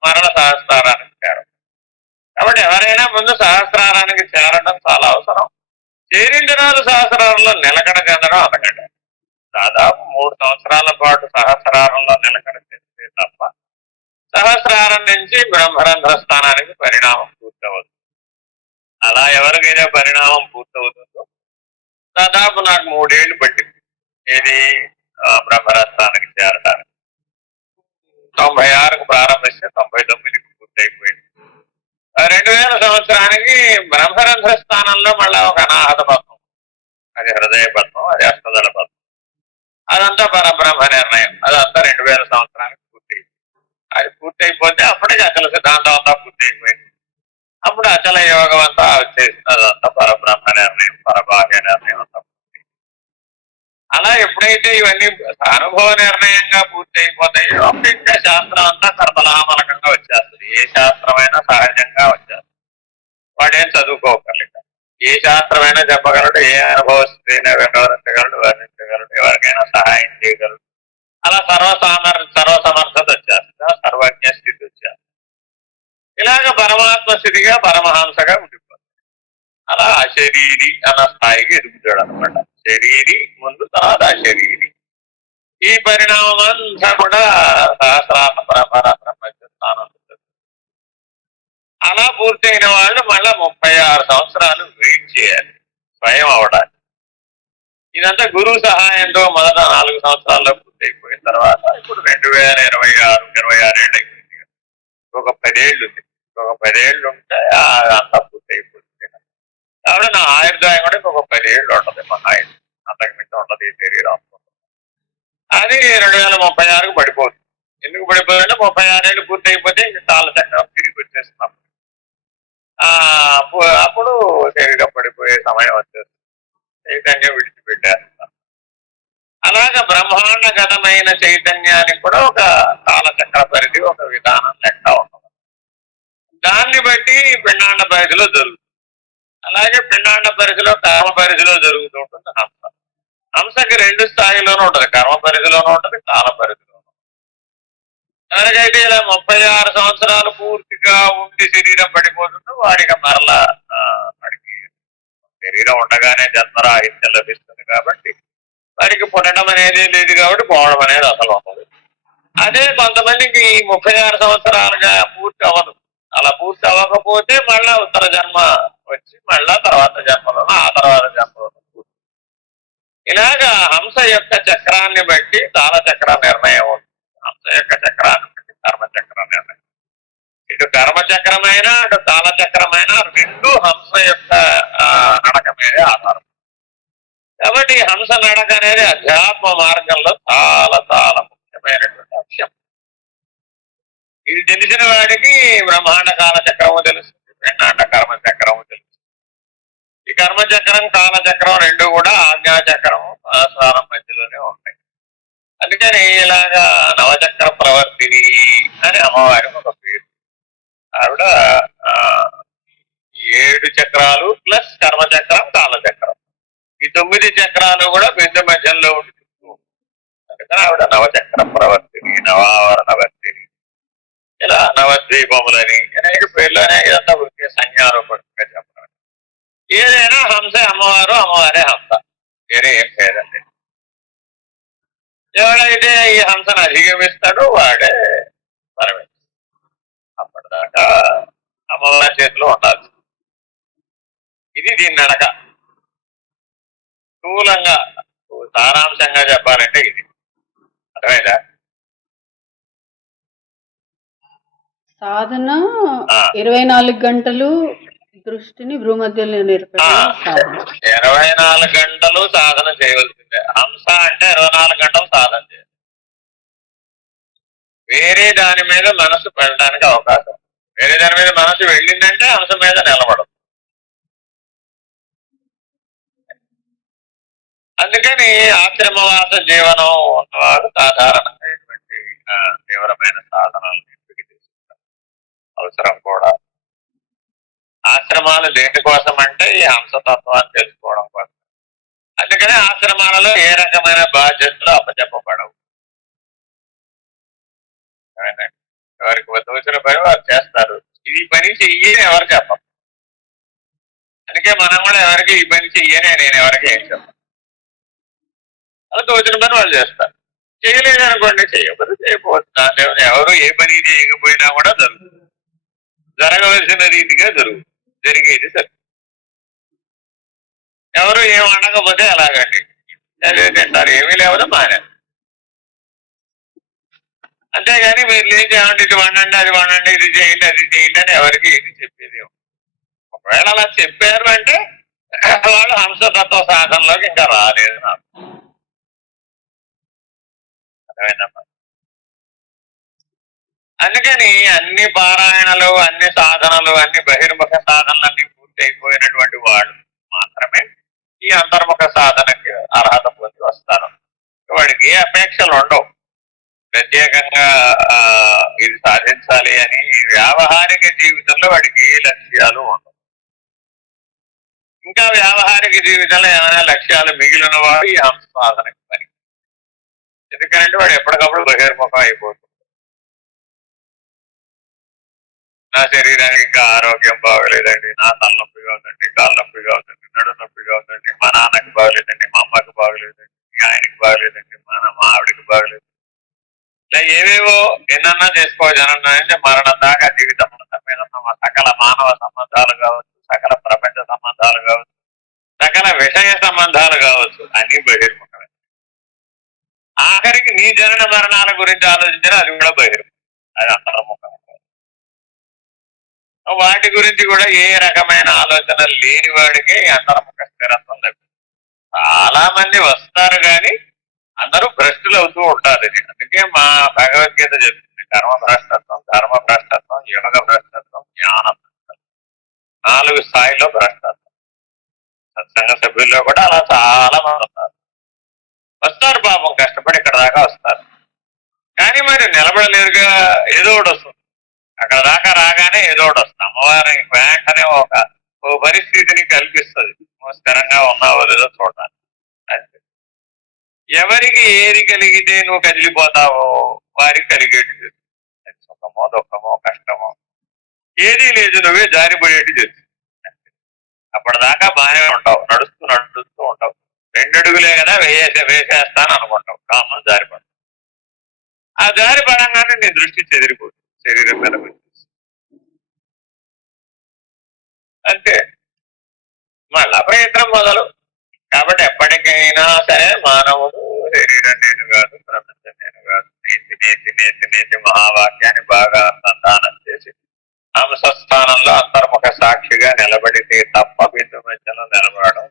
మరణ సహస్రారానికి చేరడం. కాబట్టి ఎవరైనా ముందు సహస్రారానికి చేరడం చాలా అవసరం. చేరిన తర్వాత సహస్రారంలో నిలకడ చెందడం అంతకంటే. దాదాపు 3 సంవత్సరాల పాటు సహస్రారంలో నిలకడ చెందితే తప్ప సహస్రారం నుంచి బ్రహ్మరంధ్ర స్థానానికి పరిణామం పూర్తవుతుంది. అలా ఎవరికైనా పరిణామం పూర్తవుతుందో దాదాపు నాకు 3 ఏళ్ళు పట్టింది ఏది బ్రహ్మరస్థానానికి చేరడానికి. 96కు ప్రారంభిస్తే 99కి పూర్తయిపోయింది. 2000 సంవత్సరానికి బ్రహ్మరంధ్ర స్థానంలో మళ్ళా ఒక అనాహత పద్మం, అది హృదయ పద్మం, అది అష్టదళ పద్మం. అదంతా పరబ్రహ్మ నిర్ణయం. అదంతా 2000 సంవత్సరానికి పూర్తయింది. అది పూర్తయిపోతే అప్పటికి అచల సిద్ధాంతం అంతా పూర్తయిపోయింది. అప్పుడు అచల యోగం అంతా వచ్చేసింది. అదంతా పరబ్రహ్మ నిర్ణయం, పరబాహ్య నిర్ణయం అంతా పూర్తయింది. అలా ఎప్పుడైతే ఇవన్నీ అనుభవ నిర్ణయంగా పూర్తి అయిపోతాయో అప్పుడు ఇంకా శాస్త్రం అంతా కర్మలామలకంగా వచ్చేస్తుంది. ఏ శాస్త్రమైనా సహజంగా వచ్చేస్తుంది. వాడేం చదువుకోగలడు, ఏ శాస్త్రమైనా చెప్పగలడు, ఏ అనుభవస్థితినైనా వివరించగలడు, వర్ణించగలడు, ఎవరికైనా సహాయం చేయగలడు. అలా సర్వసమర్థత వచ్చేస్తుంది, సర్వజ్ఞ స్థితి వచ్చేస్తుంది. ఇలాగ పరమాత్మ స్థితిగా పరమహంసగా ఉండిపోతుంది. అలా అశరీరి అన్న స్థాయికి ఎదుగుతాడు అనమాట. శరీరి ముందు, తర్వాత అశరీరి. ఈ పరిణామం అంతా కూడా సహస్రాత్మ పరపర ప్రపంచ స్థానం. అలా పూర్తయిన వాళ్ళు మళ్ళా 36 సంవత్సరాలు వెయిట్ చేయాలి స్వయం అవడానికి. ఇదంతా గురువు సహాయంతో మొదట 4 సంవత్సరాల్లో పూర్తయిపోయిన తర్వాత ఇప్పుడు 2026 26 ఏళ్ళు అయిపోయింది. ఒక 10 ఏళ్ళు ఉంది. ఒక 10 ఏళ్ళు ఉంటే అంతా పూర్తయిపోతుంది. కాబట్టి నా ఆయుర్దాయం కూడా ఒక 10 ఏళ్ళు ఉంటుంది. మా ఆయుధం అంతకు మించి ఉంటుంది ఈ శరీరం. అది 2036కు పడిపోతుంది. ఎందుకు పడిపోయిందంటే 36 ఏళ్ళు పూర్తి అయిపోతే ఇంక కాల చక్రం తిరిగి వచ్చేస్తున్నాం. అప్పుడు శరీరం పడిపోయే సమయం వచ్చేస్తుంది. చైతన్యం విడిచిపెట్టేస్తున్నాం. అలాగే బ్రహ్మాండగతమైన చైతన్యానికి కూడా ఒక కాలచక్ర పరిధి, ఒక విధానం లెక్క ఉంటుంది. దాన్ని బట్టి పిండాండ పరిధిలో జరుగుతుంది. అలాగే పిండాండ పరిధిలో, కర్మ పరిధిలో జరుగుతూ ఉంటుంది హంస. హంసకి 2 స్థాయిలోనూ ఉంటుంది, కర్మ పరిధిలోనూ ఉంటుంది, కాల పరిధిలోనూ. ఎవరికైతే ఇలా 36 సంవత్సరాలు పూర్తిగా ఉండి శరీరం పడిపోతుందో వాడికి మరలా శరీరం ఉండగానే జన్మరాహిత్యం లభిస్తుంది కాబట్టి వారికి పుట్టడం అనేది లేదు కాబట్టి పోవడం అనేది అసలు ఉండదు. అదే కొంతమందికి 36 సంవత్సరాలుగా పూర్తి అవ్వదు. అలా పూర్తి అవ్వకపోతే మళ్ళా ఉత్తర జన్మ వచ్చి మళ్ళా తర్వాత జన్మలోనూ ఆ తర్వాత జన్మలోనూ ఇలాగా హంస యొక్క చక్రాన్ని బట్టి కాలచక్ర నిర్ణయం ఉంది. హంస యొక్క చక్రాన్ని బట్టి కర్మచక్ర నిర్ణయం. ఇటు కర్మచక్రమైన అటు కాలచక్రమైన రెండు హంస యొక్క నడక మీదే ఆధారం. కాబట్టి హంస నడక అనేది అధ్యాత్మ మార్గంలో చాలా చాలా ముఖ్యమైనటువంటి అంశం. ఇది తెలిసిన వాడికి బ్రహ్మాండ కాల చక్రము తెలుస్తుంది, పిండాండ కర్మ చక్రము తెలుస్తుంది. ఈ కర్మచక్రం కాలచక్రం రెండు కూడా ఆజ్ఞాచక్రము సహస్రారం మధ్యలోనే ఉంటాయి. అందుకని ఇలాగా నవచక్ర ప్రవర్తిని అని అమ్మవారికి ఒక పేరు. ఆవిడ 7 చక్రాలు ప్లస్ కర్మచక్రం కాలచక్రం ఈ 9 చక్రాలు కూడా బిందు మధ్యంలో ఉండి చూస్తూ ఉంటాయి. అందుకని ఆవిడ నవచక్ర ప్రవర్తిని, నవావరణవర్తిని, ఇలా నవద్వీపములని అనేక పేర్లోనే ఇదంతా వృత్తి సంజ్ఞారూపంగా చెప్పడం. ఏదైనా హంస అమ్మవారు, అమ్మవారే హంస, వేరే ఏం లేదండి. ఎవడైతే ఈ హంసను అధిగమిస్తాడో వాడే పరమేశ్వరుడు. అప్పటిదాకా అమ్మవారి చేతిలో ఉండాలి. ఇది దీని నడక. స్థూలంగా సారాంశంగా చెప్పాలంటే ఇది అర్థమైందా? సాధన 24 గంటలు దృష్టిని భ్రూమధ్యంలో నేర్పడం సాధన. 24 గంటలు సాధన చేయవలసిందే. హంస అంటే 24 గంటలు సాధన చేయాలి. వేరే దాని మీద మనసు వెళ్ళడానికి అవకాశం. వేరే దాని మీద మనసు వెళ్ళిందంటే హంస మీద నిలబడదు. అందుకని ఆశ్రమవాస జీవనం ఉన్నవాడు సాధారణంగా ఇటువంటి తీవ్రమైన సాధనలు ఇంటికి తీసుకుంటారు. అవసరం కూడా. ఆశ్రమాలు దేనికోసం అంటే ఈ హంసతత్వాన్ని తెలుసుకోవడం కోసం. అందుకని ఆశ్రమాలలో ఏ రకమైన బాధ్యతలు అప్పచెప్పబడవు. ఎవరికి తోచిన పని వారు చేస్తారు. ఇది పని చెయ్యని ఎవరు చెప్పరు. అందుకే మనం కూడా ఎవరికి ఈ పని చెయ్యని నేను ఎవరికి ఏం చెప్పను. అలా తోచిన పని వాళ్ళు చేస్తారు. చేయలేదు అనుకోండి, చేయకపోతే చేయకపోవచ్చు. దాంట్లో ఎవరు ఏ పని చేయకపోయినా కూడా జరుగుతుంది. జరగవలసిన రీతిగా జరిగేది సరే. ఎవరు ఏం అనకపోతే ఎలాగండి తింటారు, ఏమీ లేవదో మానేది. అంతేగాని మీరు లేచి ఏమంటే ఇది వండండి, అది వండండి, ఇది చేయండి, అది చేయండి అని ఎవరికి ఇది చెప్పేది. ఒకవేళ అలా చెప్పారు అంటే వాళ్ళు హంసతత్వ సాధనలోకి ఇంకా రాలేదు నాకు. అర్థమైందమ్మా? అందుకని అన్ని పారాయణలు, అన్ని సాధనలు, అన్ని బహిర్ముఖ సాధనలన్నీ పూర్తి అయిపోయినటువంటి వాళ్ళు మాత్రమే ఈ అంతర్ముఖ సాధనకి అర్హత పొంది వస్తారు. వాడికి ఏ అపేక్షలు ఉండవు. ప్రత్యేకంగా ఇది సాధించాలి అని వ్యావహారిక జీవితంలో వాడికి ఏ లక్ష్యాలు ఉండవు. ఇంకా వ్యావహారిక జీవితంలో ఏమైనా లక్ష్యాలు మిగిలిన వాడు ఈ హంస సాధనకి పని. ఎందుకంటే వాడు ఎప్పటికప్పుడు బహిర్ముఖం అయిపోతుంది. నా శరీరానికి ఇంకా ఆరోగ్యం బాగలేదండి, నా తలనొప్పిగా ఉందండి, కాళ్ళ నొప్పిగా ఉందండి, నడు నొప్పిగా ఉందండి, మా నాన్నకి బాగలేదండి, మా అమ్మకి బాగలేదండి, మీ ఆయనకి బాగలేదండి, మా ఆవిడకి బాగలేదు. ఇలా ఏవేవో ఎన్నన్నా చేసుకోవచ్చనన్నా అంటే మరణం దాకా జీవితం మీద ఉన్న సకల మానవ సంబంధాలు కావచ్చు, సకల ప్రపంచ సంబంధాలు కావచ్చు, సకల విషయ సంబంధాలు కావచ్చు, అన్ని బహిర్ముఖమే. ఆఖరికి నీ జనన మరణాల గురించి ఆలోచించిన అది కూడా బహిర్ముఖం, అది అంతర్ముఖం. వాటి గురించి కూడా ఏ రకమైన ఆలోచన లేని వాడికి అంతర్ముఖ స్థిరత్వం లభిస్తుంది. చాలా మంది వస్తారు కానీ అందరూ భ్రష్టులు అవుతూ ఉంటారు. అందుకే మా భగవద్గీత చెప్తుంది, కర్మ భ్రష్టత్వం, ధర్మ భ్రష్టత్వం, యోగ భ్రష్టత్వం, జ్ఞాన భ్రష్టత్వం, 4 స్థాయిలో భ్రష్టత్వం. సత్సంగ సభ్యుల్లో కూడా అలా చాలా మంది ఉన్నారు. వస్తారు పాపం, కష్టపడి ఇక్కడ దాకా వస్తారు. కానీ మరి నిలబడలేరుగా, ఏదో ఒకటి వస్తుంది. అక్కడ దాకా రాగానే ఏదో ఒకటి వస్తుంది. అమ్మవారి వెంటనే ఓ పరిస్థితిని కల్పిస్తుంది, స్థిరంగా ఉన్నావో లేదో చూడడానికి. అంతే. ఎవరికి ఏది కలిగితే నువ్వు కదిలిపోతావో వారికి కలిగేటి చేస్తుంది. సుఖమో దుఃఖమో కష్టమో ఏదీ లేదు, నువ్వే జారిపోయేటి చేస్తుంది. అప్పటిదాకా బాగానే ఉంటావు, నడుస్తూ నడుస్తూ ఉంటావు. 2 అడుగులే కదా వేసేస్తాను అనుకుంటావు, కామం జారిపడతావు. ఆ జారి పడంగానే నీ దృష్టి చెదిరిపోతుంది శరీరం మీద అంతే, మళ్ళా ప్రయత్నం మొదలు. కాబట్టి ఎప్పటికైనా సరే మానవుడు శరీరం నేను కాదు, ప్రపంచం నేను కాదు, నేతి నేతి నేతి నేతి మహావాక్యాన్ని బాగా అనుసంధానం చేసి అంశస్థానంలో అంతర్ముఖ సాక్షిగా నిలబడితే తప్ప బిందు మధ్యలో నిలబడడం.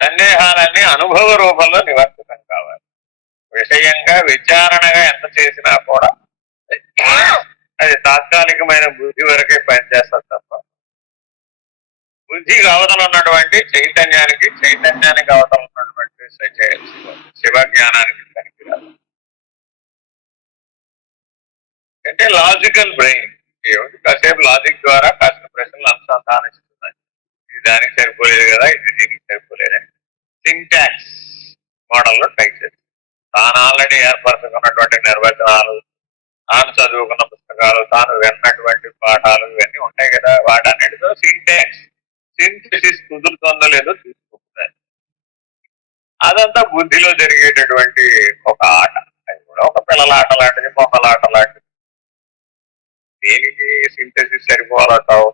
సందేహాలన్నీ అనుభవ రూపంలో నివర్తితం కావాలి. విషయంగా విచారణగా ఎంత చేసినా కూడా అది తాత్కాలికమైన బుద్ధి వరకే పనిచేస్తుంది తప్ప బుద్ధికి అవతల ఉన్నటువంటి చైతన్యానికి అవతల ఉన్నటువంటి శివ జ్ఞానానికి పనికిరాదు. అంటే లాజికల్ బ్రెయిన్ కాసేపు లాజిక్ ద్వారా కాసిన ప్రశ్నలు అనుసంధానిస్తున్నాయి. ఇది దానికి సరిపోలేదు కదా, ఇది దీనికి సరిపోలేదని సింటాక్స్ మోడల్లో ట్రై చేస్తుంది. తాను ఆల్రెడీ ఏర్పరచుకున్నటువంటి నిర్వచనాలు, తాను చదువుకున్న పుస్తకాలు, తాను విన్నటువంటి పాఠాలు ఇవన్నీ ఉంటాయి కదా, వాటన్నిటితో సింటాక్స్ సింథసిస్ కుదురుతుందో లేదో చూసుకుంటారు. అదంతా బుద్ధిలో జరిగేటటువంటి ఒక ఆట. అది కూడా ఒక పిల్లల ఆట లాంటిది, మొక్కల ఆట లాంటిది. దేనికి సింథసిస్ సరిపోవాలంటావు?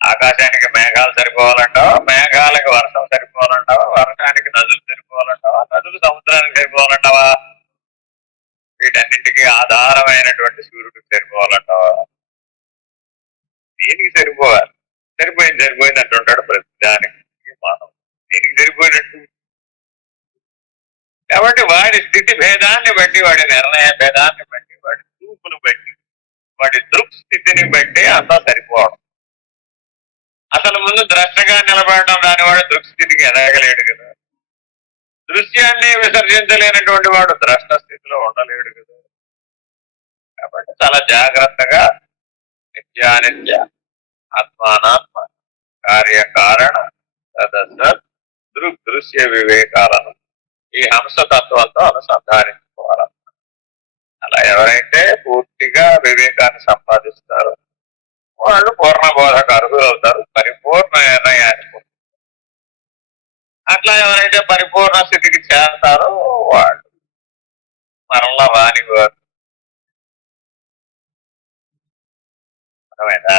ఆకాశానికి మేఘాలు సరిపోవాలంటావా, మేఘాలకు వర్షం సరిపోవాలంటావా, వర్షానికి నదులు సరిపోవాలంటావా, నదులు సముద్రానికి సరిపోవాలంటావా, వీటన్నింటికి ఆధారమైనటువంటి సూర్యుడికి సరిపోవాలంటావా? దేనికి సరిపోవాలి? సరిపోయింది అంటుంటాడు ప్రతిదానికి మానవం. దేనికి సరిపోయినట్టు? కాబట్టి వాడి స్థితి భేదాన్ని బట్టి, వాడి నిర్ణయ భేదాన్ని బట్టి, వాడి చూపును బట్టి, వాడి దృక్స్థితిని బట్టి అంతా సరిపోవడం. అసలు ముందు ద్రష్టగా నిలబడటం దానివాడు దృక్స్థితికి ఎదగలేడు కదా. దృశ్యాన్ని విసర్జించలేనటువంటి వాడు ద్రష్ట స్థితిలో ఉండలేడు కదా. కాబట్టి చాలా జాగ్రత్తగా నిత్యానిత్య ఆత్మానాత్మ కార్యకారణ సదసత్ దృశ్య వివేకాలను ఈ హంసతత్వంతో అనుసంధానించుకోవాలి. అలా ఎవరైతే పూర్తిగా వివేకాన్ని సంపాదిస్తారో వాళ్ళు పూర్ణ బోధకు అర్హులవుతారు, పరిపూర్ణ నిర్ణయానికి. అట్లా ఎవరైతే పరిపూర్ణ స్థితికి చేస్తారో వాళ్ళు మరలా వాని వారు. అర్థమైందా?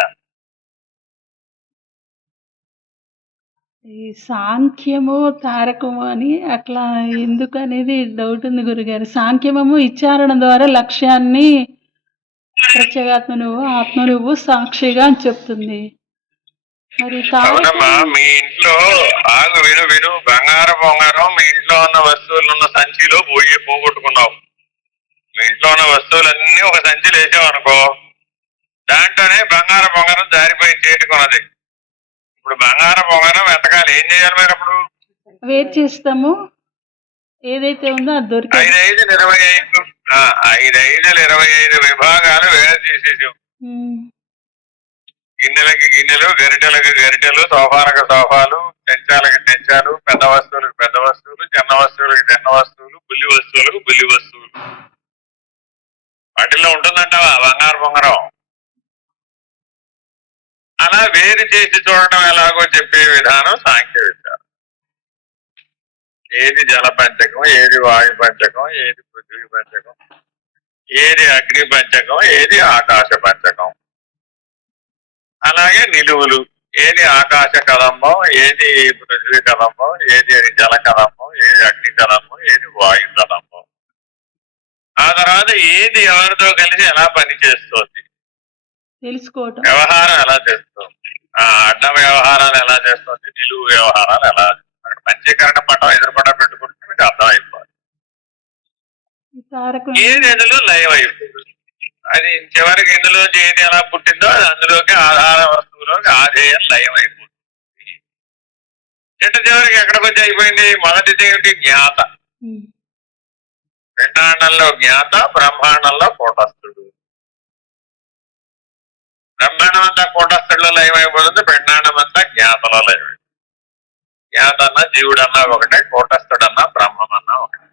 ఈ సాంఖ్యము తారకము అని అట్లా ఎందుకు అనేది డౌట్ ఉంది గురుగారు. సాంఖ్యము విచారణ ద్వారా లక్ష్యాన్ని ప్రత్యేగాత్మ నువ్వు ఆత్మ నువ్వు సాక్షిగా అని చెప్తుంది. మరి అవునమ్మా, మీ ఇంట్లో ఆగు విను బంగారం మీ ఇంట్లో ఉన్న వస్తువులు ఉన్న సంచిలో పోగొట్టుకున్నావు. మీ ఇంట్లో ఉన్న వస్తువులన్నీ ఒక సంచిలో వేసావు అనుకో, దాంట్లోనే బంగారం జారిపోయి చేటుకున్నది. ఇప్పుడు బంగారం వెతకాలి, ఏం చేయాలి మరి? అప్పుడు వేరు చేస్తాము, ఏదైతే ఉందో అది దొరికి 5 విభాగాలు వేరు చేసేసావు. గిన్నెలకి గిన్నెలు, గరిటెలకు గరిటెలు, సోఫాలకు సోఫాలు, చెంచాలకి చెంచాలు, పెద్ద వస్తువులకు పెద్ద వస్తువులు, చిన్న వస్తువులకు చిన్న వస్తువులు, బుల్లి వస్తువులకు బుల్లి వస్తువులు. వాటిల్లో ఉంటుందంటావా బంగారం? అలా వేరు చేసి చూడటం ఎలాగో చెప్పే విధానం సాంఖ్య విచారం. ఏది జల పంచకం, ఏది వాయు పంచకం, ఏది పృథ్వీ పంచకం, ఏది అగ్ని పంచకం, ఏది ఆకాశ పంచకం. అలాగే నిలువులు, ఏది ఆకాశ కదంబం, ఏది పృథ్వీ కదంబం, ఏది జల కదంబం, ఏది అగ్ని కదంబం, ఏది వాయు కదంబం. ఆ తర్వాత ఏది ఎవరితో కలిసి ఎలా పనిచేస్తుంది తెలుసుకోవటం, వ్యవహారం ఎలా చేస్తుంది, అడ్డ వ్యవహారాలు ఎలా చేస్తుంది, నిలువు వ్యవహారాలు ఎలా చేస్తుంది. పంచీకరణ పటం ఎదురుపట పెట్టుకుంటే మీకు అర్థమైపోతుంది. ఏది ఎందులో లయం అయిపోతుంది. అది చివరికి ఇందులోంచి ఏది ఎలా పుట్టిందో అది అందులోకి ఆధార వస్తువులోకి ఆధేయం లయం అయిపోతుంది. చివరికి ఎక్కడికి వచ్చి అయిపోయింది? మొదటిది ఏమిటి? జ్ఞాత. పిండాండంలో జ్ఞాత, బ్రహ్మాండంలో కూటస్థుడు. బ్రహ్మాండం అంతా కూటస్థుడిలో లయం అయిపోతుంది, పిండాండం అంతా జ్ఞాతలో లయం. జ్ఞాత అన్నా జీవుడన్నా ఒకటే, కూటస్థుడన్నా బ్రహ్మమన్నా ఒకటే.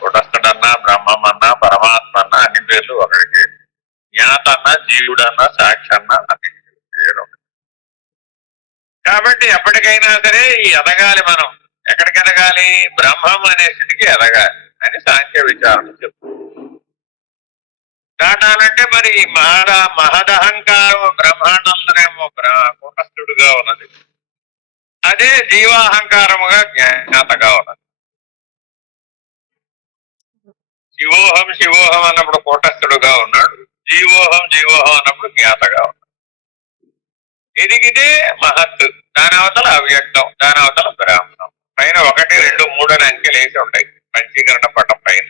కూటస్థుడన్నా బ్రహ్మమన్నా పరమాత్మ అన్నా అన్ని పేర్లు ఒకరికి. జ్ఞాత అన్నా జీవుడన్నా సాక్షి అన్నా అన్నిటికీ పేరు. కాబట్టి ఎప్పటికైనా సరే ఈ ఎదగాలి, మనం ఎక్కడికి ఎదగాలి, బ్రహ్మం అనే స్థితికి ఎదగాలి అని సాంఖ్య విచారణ చెప్తుంది. దాటాలంటే మరి మహదహంకారం బ్రహ్మాండంలోనేమో కూటస్థుడుగా ఉన్నది, అదే జీవాహంకారముగా జ్ఞాతగా ఉన్నది. శివోహం శివోహం అన్నప్పుడు కూటస్థుడుగా ఉన్నాడు, జీవోహం జీవోహం అన్నప్పుడు జ్ఞాతగా ఉన్నాడు. ఎదిగితే మహత్తు, దాని అవతల అవ్యక్తం, దాని అవతల బ్రాహ్మణం. పైన 1, 2, 3 అని అంకెలు వేసి ఉంటాయి పంచీకరణ పటం పైన.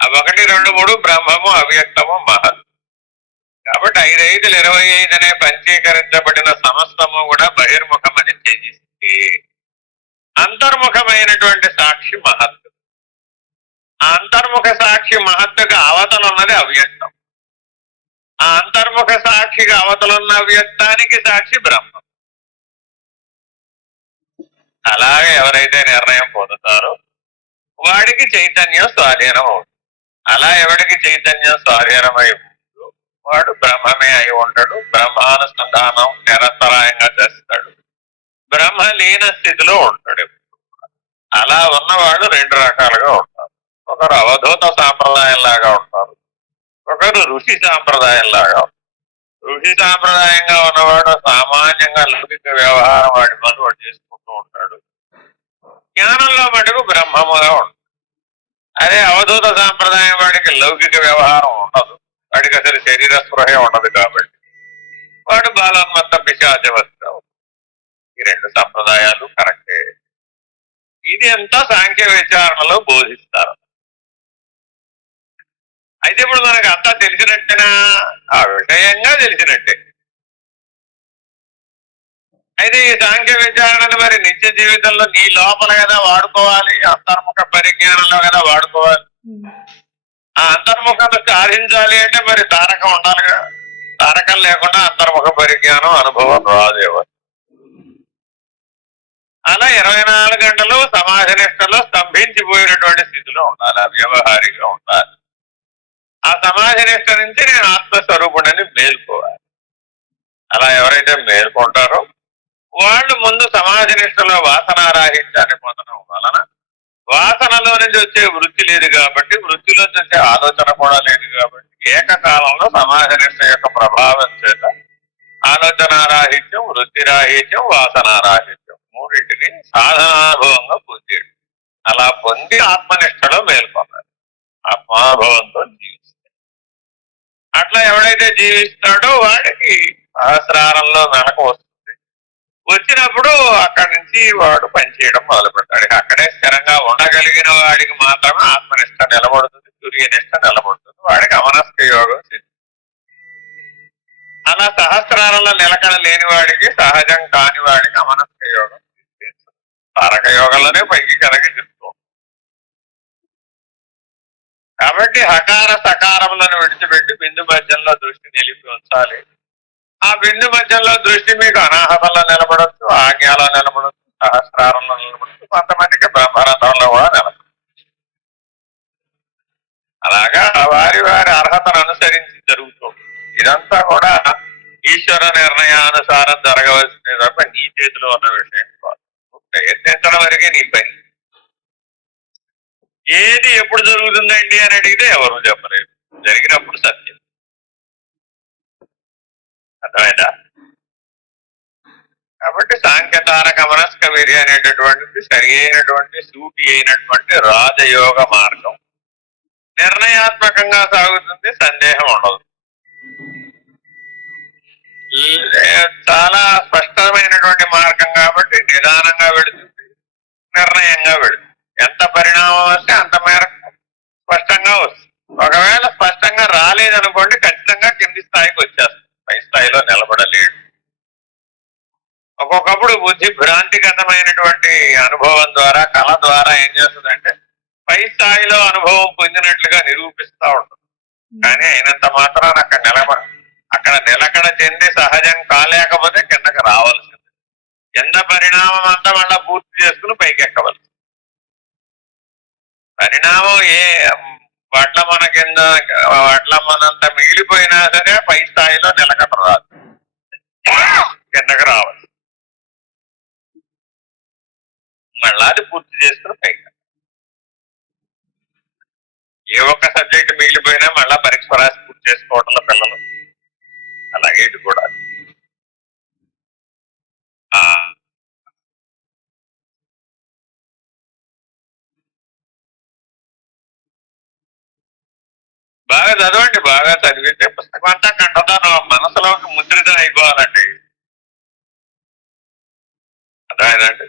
ఆ 1, 2, 3 బ్రహ్మము, అవ్యక్తము, మహత్. కాబట్టి 5, 5, 25 అనే పంచీకరించబడిన సమస్తము కూడా బహిర్ముఖమని త్యజిస్తే అంతర్ముఖమైనటువంటి సాక్షి మహత్. ఆ అంతర్ముఖ సాక్షి మహత్తుగా అవతల ఉన్నది అవ్యక్తం. ఆ అంతర్ముఖ సాక్షిగా అవతలున్న అవ్యక్తానికి సాక్షి బ్రహ్మం. అలాగే ఎవరైతే నిర్ణయం పొందుతారో వాడికి చైతన్యం స్వాధీనం అవుతుంది. అలా ఎవడికి చైతన్యం స్వాధీనమై ఉంటుందో వాడు బ్రహ్మమే అయి ఉంటాడు. బ్రహ్మానుసంధానం నిరంతరాయంగా చేస్తాడు, బ్రహ్మ లీన స్థితిలో ఉంటాడు. అలా ఉన్నవాడు 2 రకాలుగా ఉంటారు. ఒకరు అవధూత సాంప్రదాయం లాగా ఉంటారు, ఒకరు ఋషి సాంప్రదాయం లాగా ఉంటారు. ఋషి సాంప్రదాయంగా ఉన్నవాడు సామాన్యంగా లౌకిక వ్యవహారం వాడి పనులు వాడు చేసుకుంటూ ఉంటాడు, జ్ఞానంలో మటుకు బ్రహ్మముగా ఉంటాడు. అదే అవధూత సాంప్రదాయం వాడికి లౌకిక వ్యవహారం ఉండదు, వాడికి అసలు శరీర స్పృహే ఉండదు. కాబట్టి వాడు బాలోన్మత్త పిశాచవస్థ. ఈ 2 సంప్రదాయాలు కరెక్టే. ఇది అంతా సాంఖ్య విచారణలో బోధిస్తారు. అయితే ఇప్పుడు మనకు అంతా తెలిసినట్టేనా? ఆ విషయంగా తెలిసినట్టే. అయితే ఈ సాంఖ్య విచారణను మరి నిత్య జీవితంలో నీ లోపల కదా వాడుకోవాలి, అంతర్ముఖ పరిజ్ఞానంలో కదా వాడుకోవాలి. ఆ అంతర్ముఖత సాధించాలి అంటే మరి తారకం ఉండాలిగా. తారకం లేకుండా అంతర్ముఖ పరిజ్ఞానం అనుభవం రాదేవో. అలా 24 గంటలు సమాధి నిష్టలో స్తంభించిపోయినటువంటి స్థితిలో ఉండాలి, వ్యవహారిగా ఉండాలి. ఆ సమాధి నిష్ట నుంచి నేను ఆత్మస్వరూపుడని మేల్కోవాలి. అలా ఎవరైతే మేల్కొంటారో వాళ్ళు ముందు సమాధి నిష్టలో వాసనారాహిత్యాన్ని పొందడం వలన వాసనలో నుంచి వచ్చే వృత్తి లేదు కాబట్టి, వృత్తిలో వచ్చే ఆలోచన కూడా లేదు కాబట్టి ఏకకాలంలో సమాధి నిష్ట యొక్క ప్రభావం చేత ఆలోచనారాహిత్యం, వృత్తిరాహిత్యం, వాసనారాహిత్యం మూడింటిని సాధనానుభవంగా పొందాడు. అలా పొంది ఆత్మనిష్టలో మేల్కొన్నాడు, ఆత్మానుభవంతో జీవిస్తాడు. అట్లా ఎవడైతే జీవిస్తాడో వాడికి సహస్రారంలో నరక వస్తుంది. వచ్చినప్పుడు అక్కడి నుంచి వాడు పనిచేయడం మొదలు పెడతాడు. అక్కడే స్థిరంగా ఉండగలిగిన వాడికి మాత్రమే ఆత్మనిష్ట నిలబడుతుంది, సూర్యనిష్ట నిలబడుతుంది. వాడికి అమనస్క యోగం సిద్ధి. అలా సహస్రారంలో నిలకడ లేని వాడికి, సహజం కాని వాడికి అమనస్క యోగం సిద్ధిస్తుంది. తారక యోగంలోనే పైకి కలగి చెప్తూ. కాబట్టి హకార సకారములను విడిచిపెట్టి బిందు మధ్యంలో దృష్టి నిలిపి ఉంచాలి. ఆ బిందు మధ్యంలో దృష్టి మీకు అనాహతంలో నిలబడచ్చు, ఆజ్ఞలో నిలబడచ్చు, సహస్రారంలో నిలబడచ్చు, కొంతమందికి బ్రహ్మరథంలో కూడా నిలబడచ్చు. అలాగా వారి వారి అర్హతను అనుసరించి జరుగుతుంది. ఇదంతా కూడా ఈశ్వర నిర్ణయానుసారం జరగవలసింది తప్ప నీ చేతిలో ఉన్న విషయం కాదు. ప్రయత్నించడం వరకే నీ పని. ఏది ఎప్పుడు జరుగుతుందండి అని అడిగితే ఎవరు చెప్పలేదు, జరిగినప్పుడు సత్యం. అర్థమైందా? కాబట్టి సాంఖ్యతారక మనస్క విధి అనేటటువంటిది సరి అయినటువంటి సూటి అయినటువంటి రాజయోగ మార్గం. నిర్ణయాత్మకంగా సాగుతుంది, సందేహం ఉండదు. చాలా స్పష్టమైనటువంటి మార్గం కాబట్టి నిదానంగా వెళుతుంది, నిర్ణయంగా వెళుతుంది. ఎంత పరిణామం వస్తే అంత మేరకు స్పష్టంగా వస్తుంది. ఒకవేళ స్పష్టంగా రాలేదనుకోండి ఖచ్చితంగా కింది స్థాయికి వచ్చేస్తుంది, పై స్థాయిలో నిలబడలేడు. ఒక్కొక్కప్పుడు బుద్ధి భ్రాంతిగతమైనటువంటి అనుభవం ద్వారా, కళ ద్వారా ఏం చేస్తుందంటే పై స్థాయిలో అనుభవం పొందినట్లుగా నిరూపిస్తూ ఉంటుంది. కానీ అయినంత మాత్రాన అక్కడ నిలకడ చెంది సహజం కాలేకపోతే కిందకి రావాల్సింది. కింద పరిణామం అంతా మళ్ళా పూర్తి చేసుకుని పైకి ఎక్కవలసింది. పరిణామం వడ్ల కింద వడ్లమ్మనంత మిగిలిపోయినా సరే పై స్థాయిలో నిలకడ రాదు, కిందకి రావాలి. మళ్ళా అది పూర్తి చేసుకుని పైకి ఏ ఒక్క సబ్జెక్ట్ మిగిలిపోయినా మళ్ళా పరీక్ష రాసి పూర్తి చేసుకోవడంలో పిల్లలు. అలాగే ఇది కూడా బాగా చదవండి. బాగా చదివితే పుస్తకం అంతా కంటదాను మనసులోకి ముద్రితం అయిపోవాలండి. అర్థమైందండి?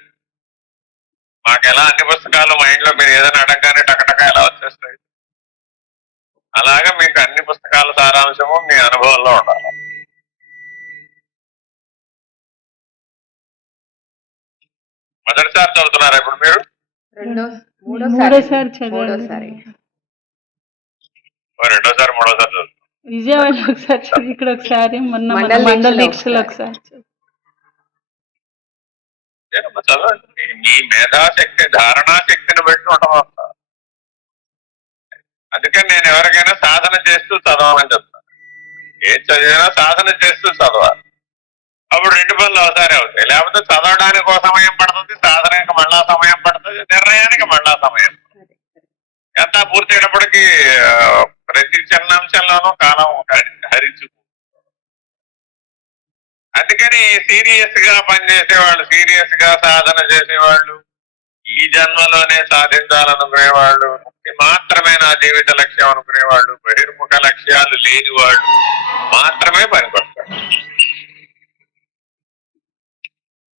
మాకెలా అన్ని పుస్తకాలు మైండ్ లో మీరు ఏదైనా అడగగానే టకటక ఎలా వచ్చేస్తాయి, అలాగే మీకు అన్ని పుస్తకాల సారాంశము మీ అనుభవంలో ఉండాలి. మొదటిసారి చదువుతున్నారా ఇప్పుడు మీరు? మూడోసారి చదివాను. రెండోసారి మూడోసారి చదువుతున్నారు. విజయవాడలో ఒకసారి చదివి, ఇక్కడ ఒకసారి, మొన్న మన మండల దీక్షలో ఒకసారి చదవండి. మీ మేధాశక్తి ధారణా శక్తిని బట్టి ఉండడం. అందుకని నేను ఎవరికైనా సాధన చేస్తూ చదవమని చెప్తాను. ఏం చదివినా సాధన చేస్తూ చదవాలి. అప్పుడు రెండు పనులు ఒకసారి అవుతాయి. లేకపోతే చదవడానికి ఒక సమయం పడుతుంది, సాధనకి మళ్ళా సమయం పడుతుంది, నిర్ణయానికి మళ్ళా సమయం. ఎంత పూర్తయినప్పటికీ ప్రతి చిన్నాంశంలోనూ కాలం హరించు. అందుకని సీరియస్ గా పనిచేసేవాళ్ళు, సీరియస్ గా సాధన చేసేవాళ్ళు, ఈ జన్మలోనే సాధించాలనుకునేవాళ్ళు, ముక్తి మాత్రమే నా జీవిత లక్ష్యం అనుకునేవాళ్ళు, బహిర్ముఖ లక్ష్యాలు లేని వాళ్ళు మాత్రమే పనికొస్తారు.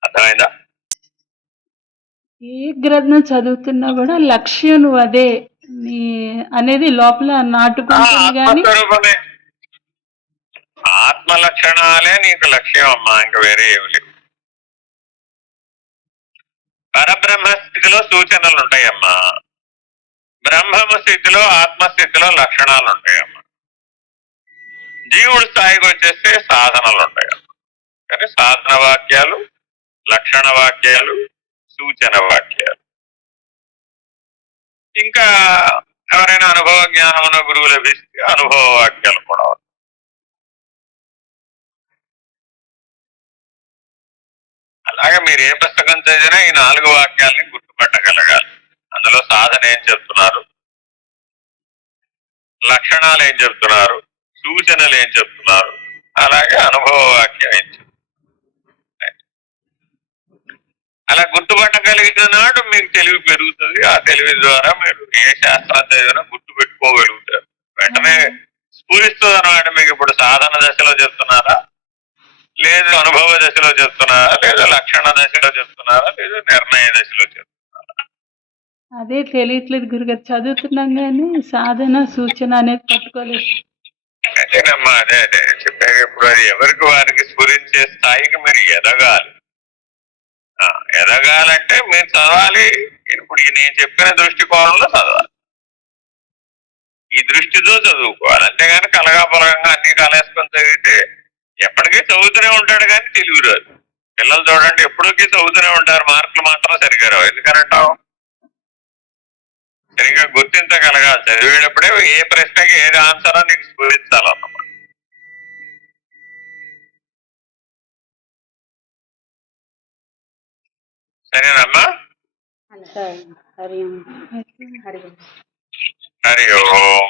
అర్థమైందా? ఏ గ్రంథం చదువుతున్నా కూడా లక్ష్యం నువ్వు అదే నీ అనేది లోపల నాటుకుంటుంది. కానీ ఆత్మ లక్షణాలే నీకు లక్ష్యం అమ్మా, ఇంక వేరే ఏమి లేవు. పరబ్రహ్మ స్థితిలో సూచనలు ఉంటాయమ్మా, బ్రహ్మము స్థితిలో ఆత్మస్థితిలో లక్షణాలు ఉంటాయమ్మా. జీవుడి స్థాయికి వచ్చేస్తే సాధనలు ఉంటాయమ్మా. కానీ సాధన వాక్యాలు, లక్షణ వాక్యాలు, సూచన వాక్యాలు, ఇంకా ఎవరైనా అనుభవ జ్ఞానమున గురువు లభిస్తే అనుభవ వాక్యాలు కూడా. అలాగే మీరు ఏ పుస్తకం చదివినా ఈ 4 వాక్యాలని గుర్తుపట్టగలగాలి. అందులో సాధన ఏం చెప్తున్నారు, లక్షణాలు ఏం చెప్తున్నారు, సూచనలు ఏం చెప్తున్నారు, అలాగే అనుభవ వాక్యం ఏం చెప్తున్నారు. అలా గుర్తుపట్టగలిగిన నాడు మీకు తెలివి పెరుగుతుంది. ఆ తెలివి ద్వారా మీరు ఏ శాస్త్రం చదివినా గుర్తు పెట్టుకోగలుగుతారు. వెంటనే స్ఫూరిస్తుంది అన్నమాట. మీకు ఇప్పుడు సాధన దశలో చెప్తున్నారా, లేదు అనుభవ దశలో చెప్తున్నారా, లేదు లక్షణ దశలో చెప్తున్నారా, లేదు నిర్ణయ దశలో చెప్తున్నారా? అదే తెలియట్లేదు గురుగారు. చదువుతున్నాం కానీ సాధన సూచన అనేది పట్టుకోలేదు. అదేనమ్మా, అదే చెప్పాక ఇప్పుడు అది ఎవరికి వారికి స్ఫురించే స్థాయికి మీరు ఎదగాలి. ఎదగాలంటే మీరు చదవాలి. ఇప్పుడు నేను చెప్పిన దృష్టికోణంలో చదవాలి. ఈ దృష్టితో చదువుకోవాలి. అంతేగాని కలగాపలకంగా అన్ని కలేసుకొని చదివితే ఎప్పటికీ చదువుతూనే ఉంటాడు కానీ తెలివి రాదు. పిల్లలు చూడండి, ఎప్పటికీ చదువుతూనే ఉంటారు, మార్కులు మాత్రం సరిగ్గా రావు. ఎందుకనంటావు? సరిగ్గా గుర్తించగలగాలి. చదివేటప్పుడే ఏ ప్రశ్నకి ఏది ఆన్సరో నీకు స్ఫురించాలన్నమాట. సరేనమ్మా? హరి ఓం. హరి ఓం.